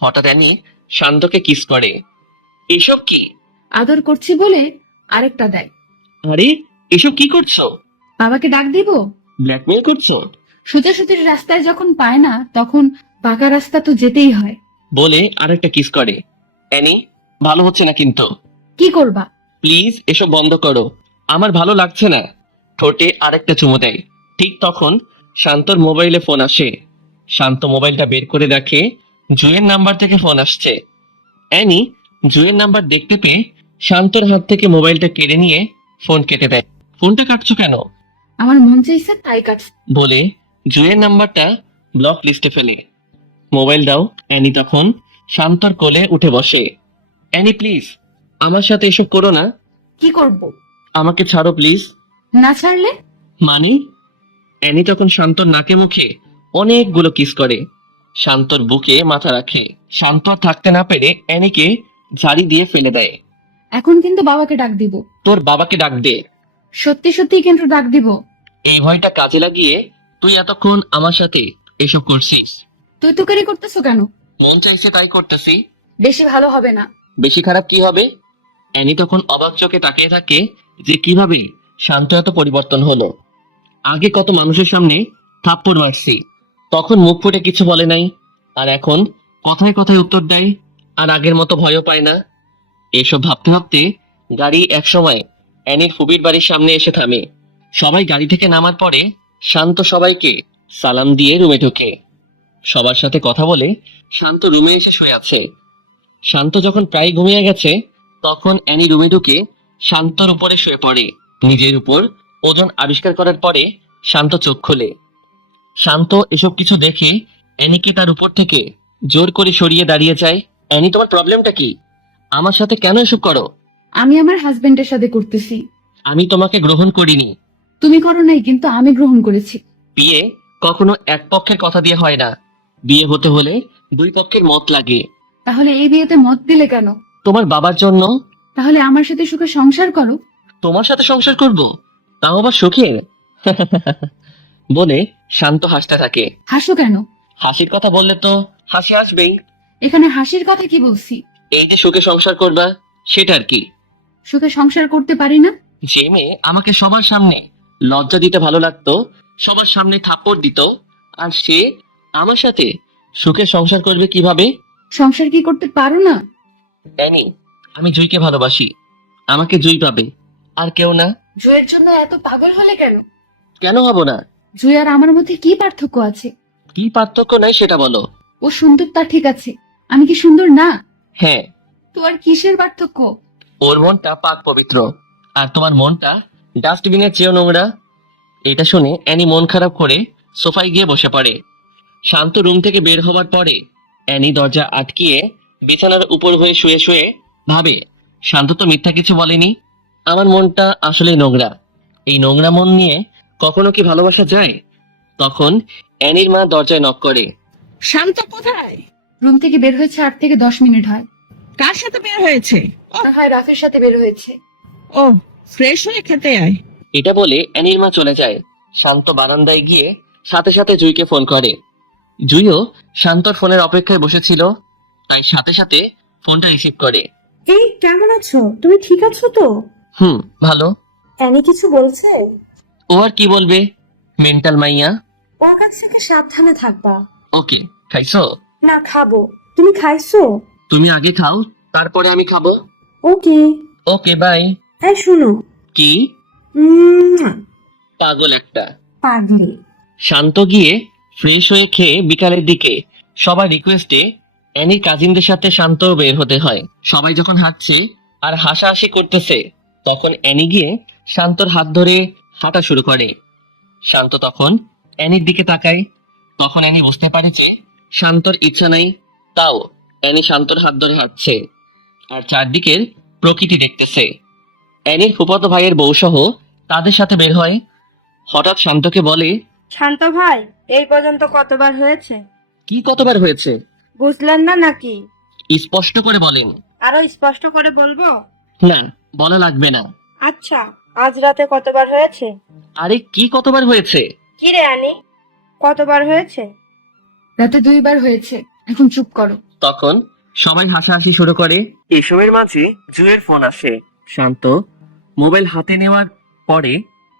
হঠাৎ অ্যানি শান্তকে কিস করে। এসব কি? আদর করছি বলে আরেকটা দেয়। আরে এসব কি করছো? বাবাকে ডাক দিব? ব্ল্যাকমেল করছো? সোজাসুজি রাস্তায় যখন পায় না তখন পাকা রাস্তা তো যেতেই হয়। বলে আরেকটা কিস করে। অ্যানি, ভালো হচ্ছে না কিন্তু। কি করবা? প্লিজ এসব বন্ধ করো, আমার ভালো লাগছে না। ঠোঁটে আরেকটা চুমু দেয়। ঠিক তখন শান্তর মোবাইলে ফোন আসে। শান্ত মোবাইলটা বের করে দেখে জুয়ের নাম্বার থেকে ফোন আসছে। অ্যানি জুয়ের নাম্বার দেখতে পেয়ে শান্তর হাত থেকে মোবাইলটা কেড়ে নিয়ে ফোন কেটে দেয়। ফোনটা কাটছো কেন? আমার মন চাইছে তাই কাটছে। বলে জুয়ের নাম্বারটা ব্লক লিস্টে ফেলে। মোবাইল দাও। অ্যানি তখন শান্তর কোলে উঠে বসে। অ্যানি প্লিজ, আমার সাথে এসব করো না। কি করব? আমাকে ছাড়ো প্লিজ। না ছাড়লে? মানে? অ্যানি তখন শান্তর নাকে মুখে অনেকগুলো কিস করে। শান্তর বুকে মাথা রাখে। শান্ত আর থাকতে না পেরে অ্যানিকে ঝাড়ি দিয়ে ফেলে দেয়। এখন কিন্তু বাবাকে ডাক দিব। তোর বাবাকে ডাক দে। সত্যি সত্যি কিন্তু ডাক দিব। এই ভয়টা কাজে লাগিয়ে তুই এতক্ষণ আমার সাথে এসব করছিস। তুই তুকারি করতেছো কেন? মন চাইছে তাই করতেছি। বেশি ভালো হবে না। বেশি খারাপ কি হবে? অ্যানি তখন অবাক চোখে তাকিয়ে থাকে যে কিভাবে শান্ত এত পরিবর্তন হলো। আগে কত মানুষের সামনে থাপ্পড় মারছি, তখন মুখ ফুটে কিছু বলে নাই, আর এখন কথায় কথায় উত্তর দেয়, আর আগের মতো ভয়ও পায় না। এসব ভাবতে ভাবতে গাড়ি একসময় অ্যানির ফুবির বাড়ির সামনে এসে থামে। সবাই গাড়ি থেকে নামার পরে শান্ত সবাইকে সালাম দিয়ে রুমে ঢোকে। সবার সাথে কথা বলে শান্ত রুমে এসে শুয়ে আছে। শান্ত যখন প্রায় ঘুমিয়ে গেছে তখন অ্যানি রুমে ঢুকে শান্তর উপরে শুয়ে পড়ে। নিজের উপর ওজন আবিষ্কার করার পরে শান্ত চোখ খোলে। শান্ত এসব কিছু দেখে অ্যানিকে তার উপর থেকে জোর করে সরিয়ে দাঁড়িয়ে যায়। অ্যানি, তোমার প্রবলেমটা কি? আমার সাথে কেন এসব করো? আমি আমার হাজবেন্ডের সাথে করতেছি। আমি তোমাকে গ্রহণ করিনি। তুমি করো নাই, কিন্তু আমি গ্রহণ করেছি। বিয়ে কখনো এক পক্ষের কথা দিয়ে হয় না। বিয়ে হতে হলে দুই পক্ষের মত লাগে। তাহলে এই বিয়েতে মত দিলে কেন? তোমার বাবার জন্য। তাহলে আমার সাথে সুখে সংসার করো। তোমার সাথে সংসার করব, তাও আবার সুখের। বলে শান্ত হাসতে থাকে। হাসো কেন? হাসির কথা বললে তো হাসি আসবেই। এখানে হাসির কথা কি বলছি? এই যে সুখে সংসার করবা সেটা আর কি। সুখে সংসার করতে পারি না? যে মেয়ে আমাকে সবার সামনে লজ্জা দিতে ভালো লাগতো, সবার সামনে থাপ্পড় দিত, আর সে আমার সাথে সুখে সংসার করবে কিভাবে? সংসার কি করতে পারো না? অ্যানি, আমি জুইকে ভালোবাসি। আমাকে জুই পাবে, আর কেউ না। জুয়ের জন্য এত পাগল হলে কেন? কেন হব না? জুই আর আমার মধ্যে কি পার্থক্য আছে? কি পার্থক্য নাই সেটা বলো। ও সুন্দর, তা ঠিক আছে। আমি কি সুন্দর না? হ্যাঁ, তো আর কিসের পার্থক্য? ওর মনটা পাক পবিত্র, আর তোমার মনটা ডাস্টবিনের চেয়েও নোংরা। এটা শুনে অ্যানি মন খারাপ করে সোফায় গিয়ে বসে পড়ে। শান্ত রুম থেকে বের হবার পরে অ্যানি দরজা আটকিয়ে বিছানার উপর হয়ে শুয়ে শুয়ে ভাবে, শান্ত তো মিথ্যা কিছু বলেনি। আমার মনটা আসলে নোংরা। এই নোংরা মন নিয়ে কখনো কি ভালোবাসা যায়? তখন অ্যানির মা দরজায় নক করে। শান্ত কোথায়? রুম থেকে বের হয়েছে 8 থেকে 10 মিনিট হয়। কার সাথে বের হয়েছে? মনে হয় রাফির সাথে বের হয়েছে। ও, ফ্রেশ হয়ে খেতে আয়। এটা বলে অ্যানির মা চলে যায়। শান্ত বারান্দায় গিয়ে সাথে সাথে জুইকে ফোন করে। জুইও শান্তর ফোনের অপেক্ষায় বসেছিল, তাই সাথে সাথে ফোনটা রিসিভ করে। এই কেমন আছো? তুমি ঠিক আছো তো? ভালো। অ্যানি কিছু বলছে? ও আর কি বলবে, মেন্টাল মাইয়া। ওর কাছ থেকে সাবধানে থাকবা। ওকে, খাইছো? না, খাবো। তুমি খাইছো? তুমি আগে খাও, তারপরে আমি খাবো। ওকে। Okay bye. এই শুনো। কি? উম, পাগল একটা। পাগলি। শান্ত গিয়ে ফ্রেশ হয়ে খেয়ে বিকালের দিকে সবার রিকোয়েস্টে অ্যানির কাজিনদের সাথে শান্ত বের হতে হয়। সবাই যখন হাঁটছে আর হাসাহাসি করতেছে তখন অ্যানি গিয়ে শান্তর হাত ধরে হাঁটা শুরু করে। শান্ত তখন অ্যানির দিকে তাকায়। তখন অ্যানি বুঝতে পারে যে শান্তর ইচ্ছা নাই, তাও অ্যানি শান্তর হাত ধরে হাঁটছে। আর চারদিকের প্রকৃতি দেখতেছে। অ্যানির ফুফাতো ভাইয়ের বউ সহ তাদের সাথে বের হয়। হঠাৎ শান্তকে বলে, শান্ত ভাই, এই পর্যন্ত কতবার হয়েছে? কি কতবার হয়েছে? বুঝলেন না নাকি? স্পষ্ট করে বলেন। আরো স্পষ্ট করে বলবো? না, বলা লাগবে না। আচ্ছা, আজ রাতে কতবার হয়েছে? আরে কি কতবার হয়েছে? কি রে আনি, কতবার হয়েছে? রাতে 2বার হয়েছে, এখন চুপ করো। তখন সবাই হাসাহাসি শুরু করে। এসবের মাঝে জুয়ের ফোন আসে। শান্ত মোবাইল হাতে নেওয়ার পরে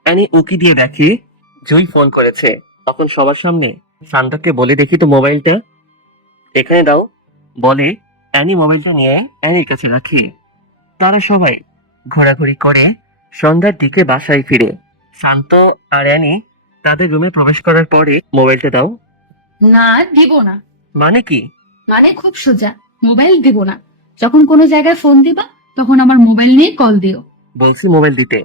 অ্যানি উকি দিয়ে দেখে জুই ফোন করেছে। তখন সবার সামনে শান্তকে বলে, দেখি তো মোবাইলটা এখানে দাও। বলে অ্যানি মোবাইলটা নিয়ে অ্যানির কাছে রাখে। তারা সবাই ঘোরাঘুরি করে সন্ধ্যার দিকে বাসায় ফিরে। শান্ত আর অ্যানি তাদের রুমে প্রবেশ করার পরে, মোবাইলটা দাও। না, দিব না। মানে কি? মানে খুব সোজা, মোবাইল দিব না। যখন কোনো জায়গায় ফোন দিবা তখন আমার মোবাইল নিয়ে কল দিও। বলছি মোবাইল দিতে।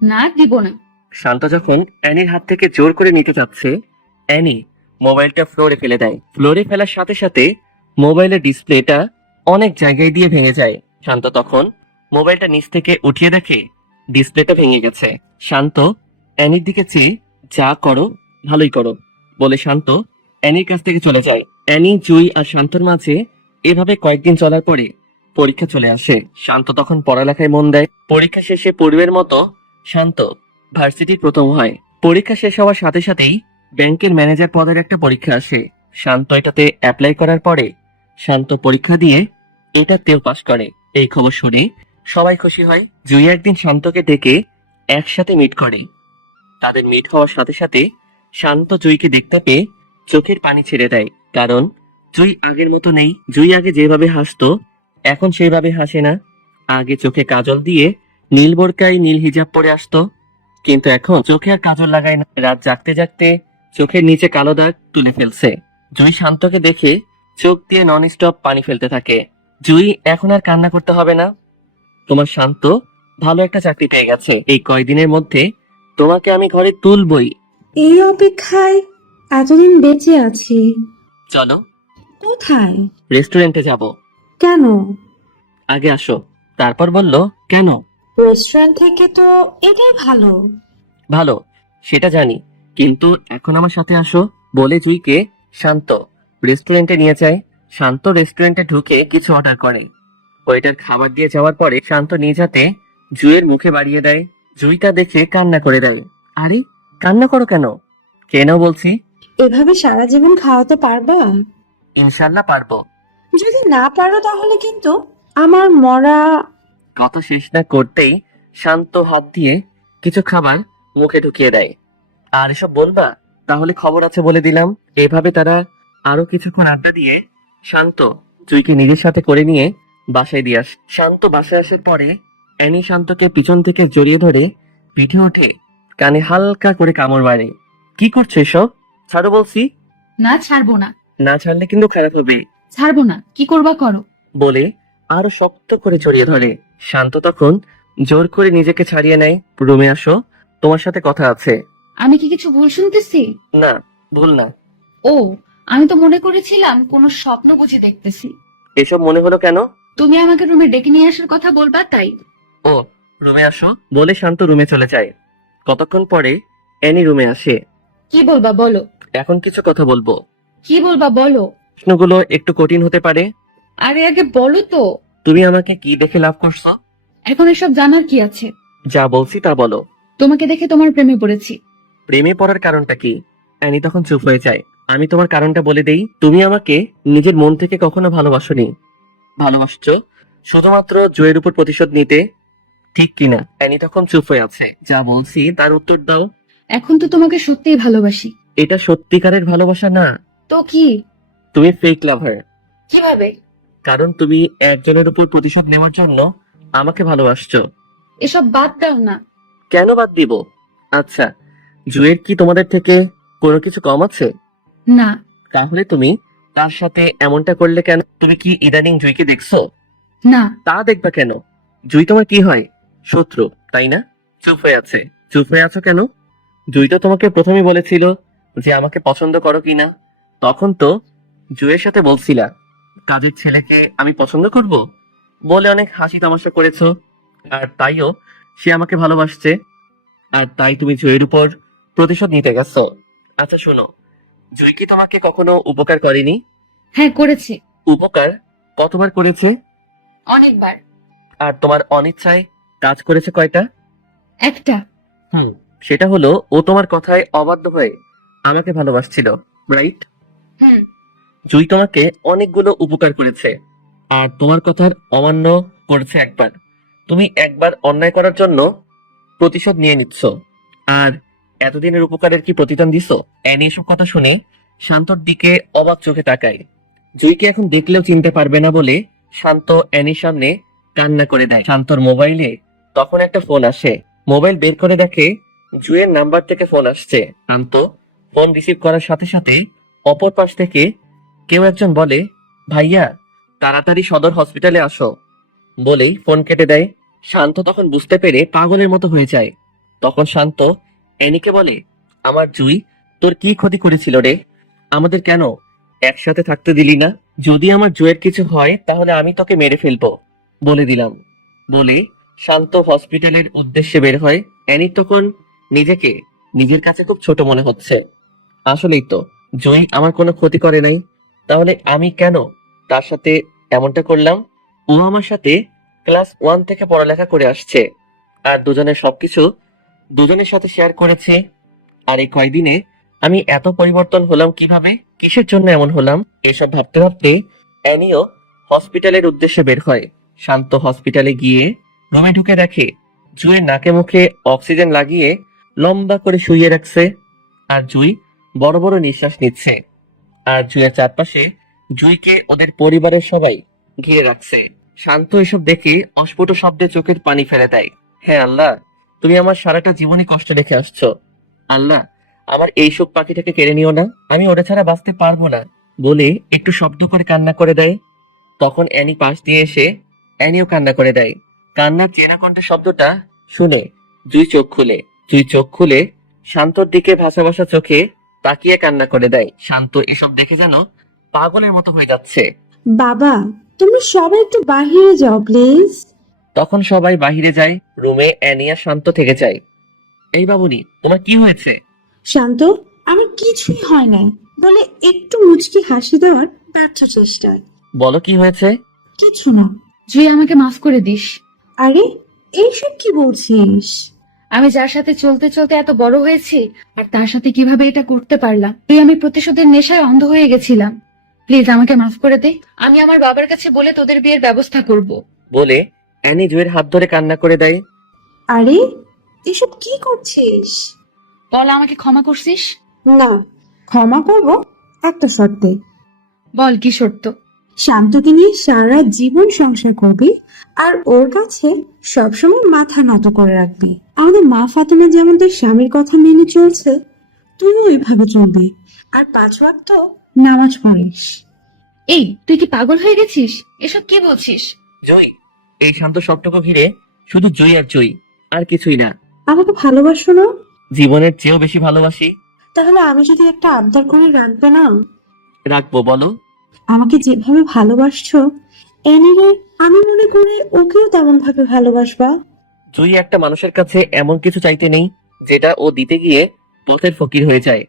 না, দিব না। শান্ত যখন অ্যানির হাত থেকে জোর করে নিতে যাচ্ছে, অ্যানি মোবাইলটা ফ্লোরে ফেলে দেয়। ফ্লোরে ফেলার সাথে সাথে মোবাইলের ডিসপ্লেটা অনেক জায়গায় দিয়ে ভেঙে যায়। শান্ত তখন মোবাইলটা নিচ থেকে উঠিয়ে দেখে ডিসপ্লেটা ভেঙে গেছে। শান্ত অ্যানির দিকে চেয়ে, যা করো ভালোই করো বলে শান্ত অ্যানির কাছ থেকে চলে যায়। অ্যানি, জুই আর শান্তর মাঝে এভাবে কয়েকদিন চলার পরে পরীক্ষা চলে আসে। শান্ত তখন পড়ালেখায় মন দেয়। পরীক্ষা শেষে পূর্বের মতো শান্ত ভার্সিটির প্রথম হয়। পরীক্ষা শেষ হওয়ার সাথে সাথেই ব্যাংকের ম্যানেজার পদের একটা পরীক্ষা আসে। শান্ত এটাতে অ্যাপ্লাই করার পরে শান্ত পরীক্ষা দিয়ে এটাতেও পাশ করে। এই খবর শুনে সবাই খুশি হয়। জুই একদিন শান্তকে ডেকে একসাথে মিট করে। তাদের মিট হওয়ার সাথে সাথে শান্ত জুইকে দেখতে পেয়ে চোখের পানি ছেড়ে দেয়। কারণ জুই আগের মতো নেই। জুই আগে যেভাবে হাসতো এখন সেইভাবে হাসে না। আগে চোখে কাজল দিয়ে নীল বোরকায় নীল হিজাব পরে আসতো, কিন্তু এখন চোখে আর কাজল লাগায় না। রাত জাগতে জাগতে চোখের নিচে কালো দাগ তুলে ফেলছে। জুই শান্তকে দেখে চোখ দিয়ে নন স্টপ পানি ফেলতে থাকে। জুই, এখন আর কান্না করতে হবে না। তোমার শান্ত ভালো একটা চাকরি পেয়ে গেছে। এই কয়দিনের মধ্যে তোমাকে আমি ঘরে তুলবই। এই অপেক্ষায় এতদিন বেঁচে আছি। চলো কোথায়? রেস্টুরেন্টে যাব। কেন? আগে আসো। তারপর বলল, কেন? রেস্টুরেন্ট থেকে তো এটাই ভালো। ভালো, সেটা জানি, কিন্তু এখন আমার সাথে আসো বলে জুইকে শান্ত রেস্টুরেন্টে নিয়ে যায়। শান্ত রেস্টুরেন্টে ঢুকে কিছু অর্ডার করে। ওয়েটার খাবার দিয়ে যাওয়ার পরে শান্ত নিজ হাতে জুইয়ের মুখে বাড়িয়ে দেয়। জুই তা দেখে কান্না করে দেয়। আরে কান্না করো কেন? কেন বলছি। এভাবে সারা জীবন খাওয়াতে পারবা? ইনশাল্লাহ পারবো। যদি না পারো তাহলে কিন্তু আমার মরা। কথা শেষ না করতেই শান্ত হাত দিয়ে কিছু খাবার মুখে ঢুকিয়ে দেয়। আর এসব বলবা? তাহলে খবর আছে বলে দিলাম। এভাবে তারা আরো কিছুক্ষণ আড্ডা দিয়ে শান্ত জুইকে নিজের সাথে করে নিয়ে বাসায় দিয়ে আসে। শান্ত বাসায় আসার পরে অ্যানি শান্তকে পিছন থেকে জড়িয়ে ধরে পিঠে উঠে কানে হালকা করে কামড় মারে। কি করছো এসব? ছাড়ো বলছি। না, ছাড়বো না। না ছাড়লে কিন্তু খারাপ হবে ছাড়বো না, কি করবা করো। বলে আরো শক্ত করে জড়িয়ে ধরে। শান্ত তখন জোর করে নিজেকে ছাড়িয়ে নেয়। রুমে আসো, তোমার সাথে কথা আছে। আমি কি কিছু ভুল শুনতেছি? না, ভুল না। ও, আমি তো মনে করেছিলাম কোনো স্বপ্ন বুঝে দেখতেছি। এসব মনে হলো কেন? তুমি আমাকে রুমে ডেকে নিয়ে আসার কথা বলবা তাই। ও, রুমে আসো বলে শান্ত রুমে চলে যায়। কতক্ষণ পরে অ্যানি রুমে আসে। কি বলবা বলো। এখন কিছু কথা বলবো। কি বলবা বলো। প্রশ্নগুলো একটু কঠিন হতে পারে। আরে আগে বলো তো। তুমি আমাকে কি দেখে লাভ করছো? এখন এসব জানার কি আছে? যা বলছি তা বলো। তোমাকে দেখে তোমার প্রেমে পড়েছি। প্রেমে পড়ার কারণটা কি? অ্যানি তখন চুপ হয়ে যায়। আমি তোমার কারণটা বলে দেই। তুমি আমাকে নিজের মন থেকে কখনো ভালোবাসোনি। ভালোবাসছো শুধুমাত্র জয়ের উপর প্রতিশোধ নিতে, ঠিক কিনা? অ্যানি তখন চুপ হয়ে আছে। যা বলছি তার উত্তর দাও। এখন তো তোমাকে সত্যিই ভালোবাসি। এটা সত্যিকারের ভালোবাসা না, তো কি? তুমি ফেক লাভার। কিভাবে? কারণ তুমি একজনের উপর প্রতিশোধ নেওয়ার জন্য আমাকে ভালোবাসছো। এসব বাদ দাও না। কেন বাদ দিব? আচ্ছা, জুয়ের কি তোমাদের থেকে কোনো কিছু কম আছে? না। তাহলে তুমি তার সাথে এমনটা করলে কেন? তুমি কি ইদানিং জুইকে দেখছো? না। তা দেখবা কেন? জুই তোমার কি হয়? শত্রু, তাই না? চুপ হয়ে আছে। চুপ হয়ে আছো কেন? জুই তো তোমাকে প্রথমে বলেছিল যে আমাকে পছন্দ করো কিনা। তখন তো জুয়ের সাথে বলছিলা কাজের ছেলেকে আমি পছন্দ করব। বলে অনেক হাসি তামাশা করেছো, আর তাইও সে আমাকে ভালোবাসছে, আর তাই তুমি জুইয়ের উপর প্রতিশোধ নিতে গেছো। আচ্ছা শোনো, জুই কি তোমাকে কখনো উপকার করেনি? হ্যাঁ, করেছে। উপকার কতবার করেছে? অনেকবার। আর তোমার অনিচ্ছায় কাজ করেছে কয়টা? একটা। হুম, সেটা হলো ও তোমার কথায় অবাধ্য হয়ে আমাকে ভালোবাসছিল, রাইট? হুম। জুই তোমাকে অনেকগুলো উপকার করেছে, আর তোমার কথার অমান্য করেছে একবার। তুমি একবার অন্যায় করার জন্য প্রতিশোধ নিয়ে নিচ্ছ, আর এতদিনের উপকারের কি প্রতিদান দিছো? অ্যানি এসব কথা শুনে শান্তর দিকে অবাক চোখে তাকায়। জুইকে এখন দেখলেও চিনতে পারবে না বলে শান্ত অ্যানির সামনে কান্না করে দেয়। শান্তর মোবাইলে তখন একটা ফোন আসে। মোবাইল বের করে দেখে জুইয়ের নাম্বার থেকে ফোন আসছে। শান্ত ফোন রিসিভ করার সাথে সাথে অপর পাশ থেকে কেউ একজন বলে, ভাইয়া তাড়াতাড়ি সদর হসপিটালে আসো, বলেই ফোন কেটে দেয়। শান্ত তখন বুঝতে পেরে পাগলের মতো হয়ে যায়। তখন শান্ত অ্যানিকে বলে, আমার জুই তোর কি ক্ষতি করেছিল রে? আমাদের কেন একসাথে থাকতে দিলি না? যদি আমার জুয়ের কিছু হয় তাহলে আমি তোকে মেরে ফেলবো, বলে দিলাম। বলে শান্ত হসপিটালের উদ্দেশ্যে বের হয়। অ্যানির তখন নিজেকে নিজের কাছে খুব ছোট মনে হচ্ছে। আসলেই তো, জুই আমার কোনো ক্ষতি করে নাই, তাহলে আমি কেন তার সাথে এমনটা করলাম? ও আমার সাথে ক্লাস 1 থেকে পড়ালেখা করে আসছে, আর দুজনের সবকিছু দুজনের সাথে শেয়ার করেছে। আর এই কয়দিনে আমি এত পরিবর্তন হলাম কিভাবে? কিসের জন্য এমন হলাম? এসব ভাবতে ভাবতে অ্যানিও হসপিটালের উদ্দেশ্যে বের হয়। শান্ত হসপিটালে গিয়ে রুমে ঢুকে দেখে জুইয়ের নাকে মুখে অক্সিজেন লাগিয়ে লম্বা করে শুইয়ে রাখছে, আর জুই বড় বড় নিঃশ্বাস নিচ্ছে। আর জুইয়ের চারপাশে জুইকে ওদের পরিবারের সবাই ঘিরে রাখছে। শান্ত এসব দেখে অস্ফুট শব্দে চোখের পানি ফেলে দেয়। হ্যাঁ আল্লাহ, তুমি আমার সারাটা জীবনই কষ্ট রেখে আসছো। আল্লাহ, আমার এই সব পাখিটাকে কেড়ে নিও না, আমি ওটা ছাড়া বাঁচতে পারবো না, বলে একটু শব্দ করে কান্না করে দেয়। তখন অ্যানি পাশ দিয়ে এসে অ্যানিও কান্না করে দেয়। কান্নার চেনা কণ্ঠা শব্দটা শুনে জুই চোখ খুলে শান্তর দিকে ভাসা ভাসা চোখে তাকিয়ে কান্না করে দেয়। শান্ত এসব দেখে যেন পাগলের মতো হয়ে যাচ্ছে। বাবা, তুমি সবাই একটু বাহিরে যাও প্লিজ। তখন সবাই বাহিরে যায়। রুমে অ্যানি আর শান্ত থেকে যায়। এই বাবুনি, তোমার কি হয়েছে? শান্ত, আমার কিছুই হয় না বলে একটু মুচকি হাসি দেওয়ার ব্যর্থ চেষ্টা। বলো কি হয়েছে? কিছু না। জুই, আমাকে মাফ করে দিস। আরে, এইসব কি বলছিস? আমি যার সাথে চলতে চলতে এত বড় হয়েছি, আর তার সাথে কিভাবে এটা করতে পারলাম? আমি প্রতিশোধের নেশায় অন্ধ হয়ে গেছিলাম। প্লিজ আমাকে মাফ করে দে। আমি আমার বাবার কাছে বলে তোদের বিয়ের ব্যবস্থা করব। বলে অ্যানি জুয়ের হাত ধরে কান্না করে দেয়। আরে, এসব কি করছিস? বল, আমাকে ক্ষমা করছিস? না, ক্ষমা করব একটা শর্তে। বল, কি শর্ত? শান্তকে নিয়ে সারা জীবন সংসার করবি, আর ওর কাছে সবসময় মাথা নত করে রাখবি। আমাদের মা ফাতেমা যেমন তোর স্বামীর কথা মেনে চলছে, তুইও ওইভাবে চলবি। আর 5 ওয়াক্ত নামাজ পড়িস। এই, তুই কি পাগল হয়ে গেছিস? এসব কি বলছিস? জুই, এই শান্ত সবটুকু ঘিরে শুধু জুই আর জুই, আর কিছুই না। আমাকে ভালোবাসো না? জীবনের চেয়েও বেশি ভালোবাসি। তাহলে আমি যদি একটা আবদার করে রাখবে না? রাখবো, বলো। আমাকে যেভাবে ভালোবাসছো, এনিরে আমি মনে করি ওকেও তেমন ভাবে ভালোবাসবা। জুই একটা মানুষের কাছে এমন কিছু চাইতে নেই যেটা ও দিতে গিয়ে পথের ফকির হয়ে যায়।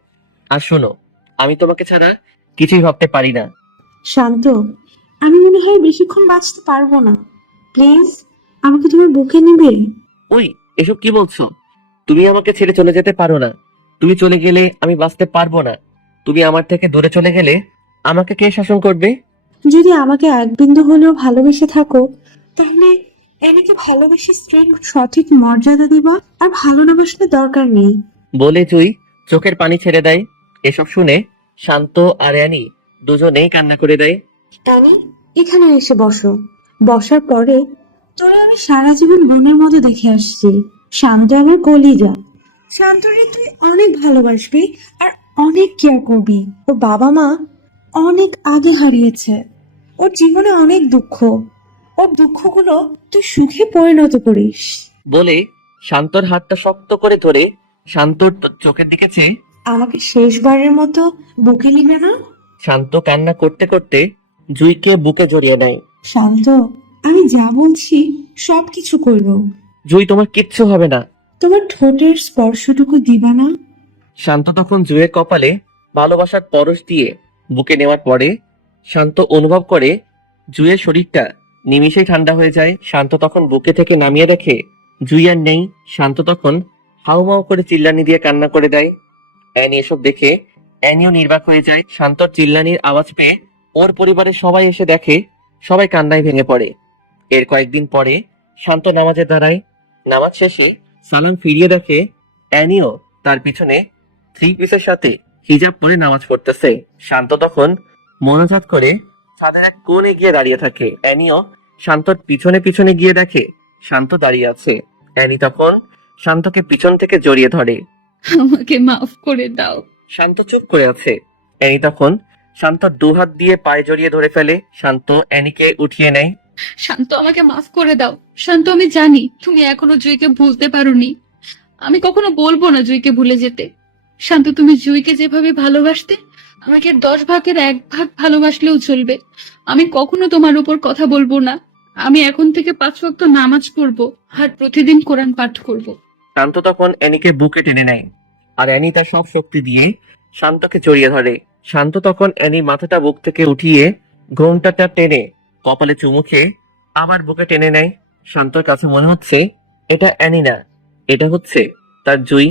আর শোনো, আমি তোমাকে ছাড়া কিছুই ভাবতে পারি না। শান্ত, আমি মনে হয় বেশিক্ষণ বাঁচতে পারবো না। প্লিজ, আমাকে তোমার বুকে নিবে? ওই, এসব কি বলছো? তুমি আমাকে ছেড়ে চলে যেতে পারো না। তুমি চলে গেলে আমি বাঁচতে পারবো না। তুমি আমার থেকে দূরে চলে গেলে আমাকে কে শাসন করবে? যদি আমাকে এক বিন্দু হলেও ভালোবেসে থাকো, তাহলে এনেকে ভালোবেসে স্ত্রীর সঠিক মর্যাদা দিবা। আর ভালো না বাসলে দরকার নেই। বলে জুই চোখের পানি ছেড়ে দেয়। এসব শুনে শান্ত আর অ্যানি দুজনেই কান্না করে দেয়। অ্যানি, এখানে এসে বসো। বসার পরে তোরা আমি সারা জীবন বোনের মতো দেখে আসছি। শান্ত আমার কলিজা। শান্তরে তুই অনেক ভালোবাসবি আর অনেক কেয়ার করবি। ওর বাবা মা অনেক আগে হারিয়েছে। ওর জীবনে অনেক দুঃখ। ওর দুঃখগুলো তুই সুখে পরিণত করিস। বলে শান্তর হাতটা শক্ত করে ধরে শান্তর চোখের দিকে চেয়ে আমাকে শেষবারের মতো বুকে নিবে না? শান্ত কান্না করতে করতে জুইকে বুকে জড়িয়ে নেয়। শান্ত, আমি যা বলছি সবকিছু করব। জুই, তোমার কিচ্ছু হবে না। তোমার ঠোঁটের স্পর্শটুকু দিবা না? শান্ত তখন জুয়ের কপালে ভালোবাসার পরশ দিয়ে বুকে নেওয়ার পরে শান্ত অনুভব করে জুয়ের শরীরটা নিমিষেই ঠান্ডা হয়ে যায়। শান্ত তখন বুকে থেকে নামিয়ে দেখে জুই আর নেই। শান্ত তখন হাউমাউ করে চিল্লানি দিয়ে কান্না করে দেয়। অ্যানি এসব দেখে অ্যানিও নির্বাক হয়ে যায়। শান্তর চিল্লানির আওয়াজ পেয়ে ওর পরিবারের সবাই এসে দেখে সবাই কান্নায় ভেঙে পড়ে। এর কয়েকদিন পরে শান্ত নামাজে দাঁড়ায়। নামাজ শেষে সালাম ফিরিয়ে দেখে অ্যানিও তার পিছনে 3 পিসের সাথে হিজাব পরে নামাজ পড়তেছে। শান্ত তখন মনোজাত করে ছাদের এক কোণে গিয়ে দাঁড়িয়ে থাকে। অ্যানিও শান্তর পিছনে পিছনে গিয়ে দেখে শান্ত দাঁড়িয়ে আছে। অ্যানি তখন শান্তকে পিছন থেকে জড়িয়ে ধরে। আমাকে মাফ করে দাও। শান্ত চুপ করে আছে। অ্যানি তখন শান্তর 2 হাত দিয়ে পায়ে জড়িয়ে ধরে ফেলে। শান্ত অ্যানিকে উঠিয়ে নেয়। শান্ত, আমাকে মাফ করে দাও। শান্ত, আমি জানি তুমি এখনো জুইকে ভুলতে পারোনি। আমি কখনো বলবো না জুইকে ভুলে যেতে। শান্ত, তুমি জুইকে যেভাবে ভালোবাসতে আমাকে 10 ভাগের 1 ভাগ ভালোবাসলেও চলবে। আমি কখনো তোমার উপর কথা বলবো না। আমি এখন থেকে 5 ওয়াক্ত নামাজ পড়বো আর প্রতিদিন কোরআন পাঠ করব। শান্ত তখন অ্যানিকে বুকে টেনে নেয় আর অ্যানি তার সব শক্তি দিয়ে শান্তকে জড়িয়ে ধরে। শান্ত তখন অ্যানির মাথাটা বুক থেকে উঠিয়ে ঘোমটাটা টেনে কপালে চুমু খেয়ে আবার বুকে টেনে নেয়। শান্তর কাছে মনে হচ্ছে এটা অ্যানি না, এটা হচ্ছে তার জুই।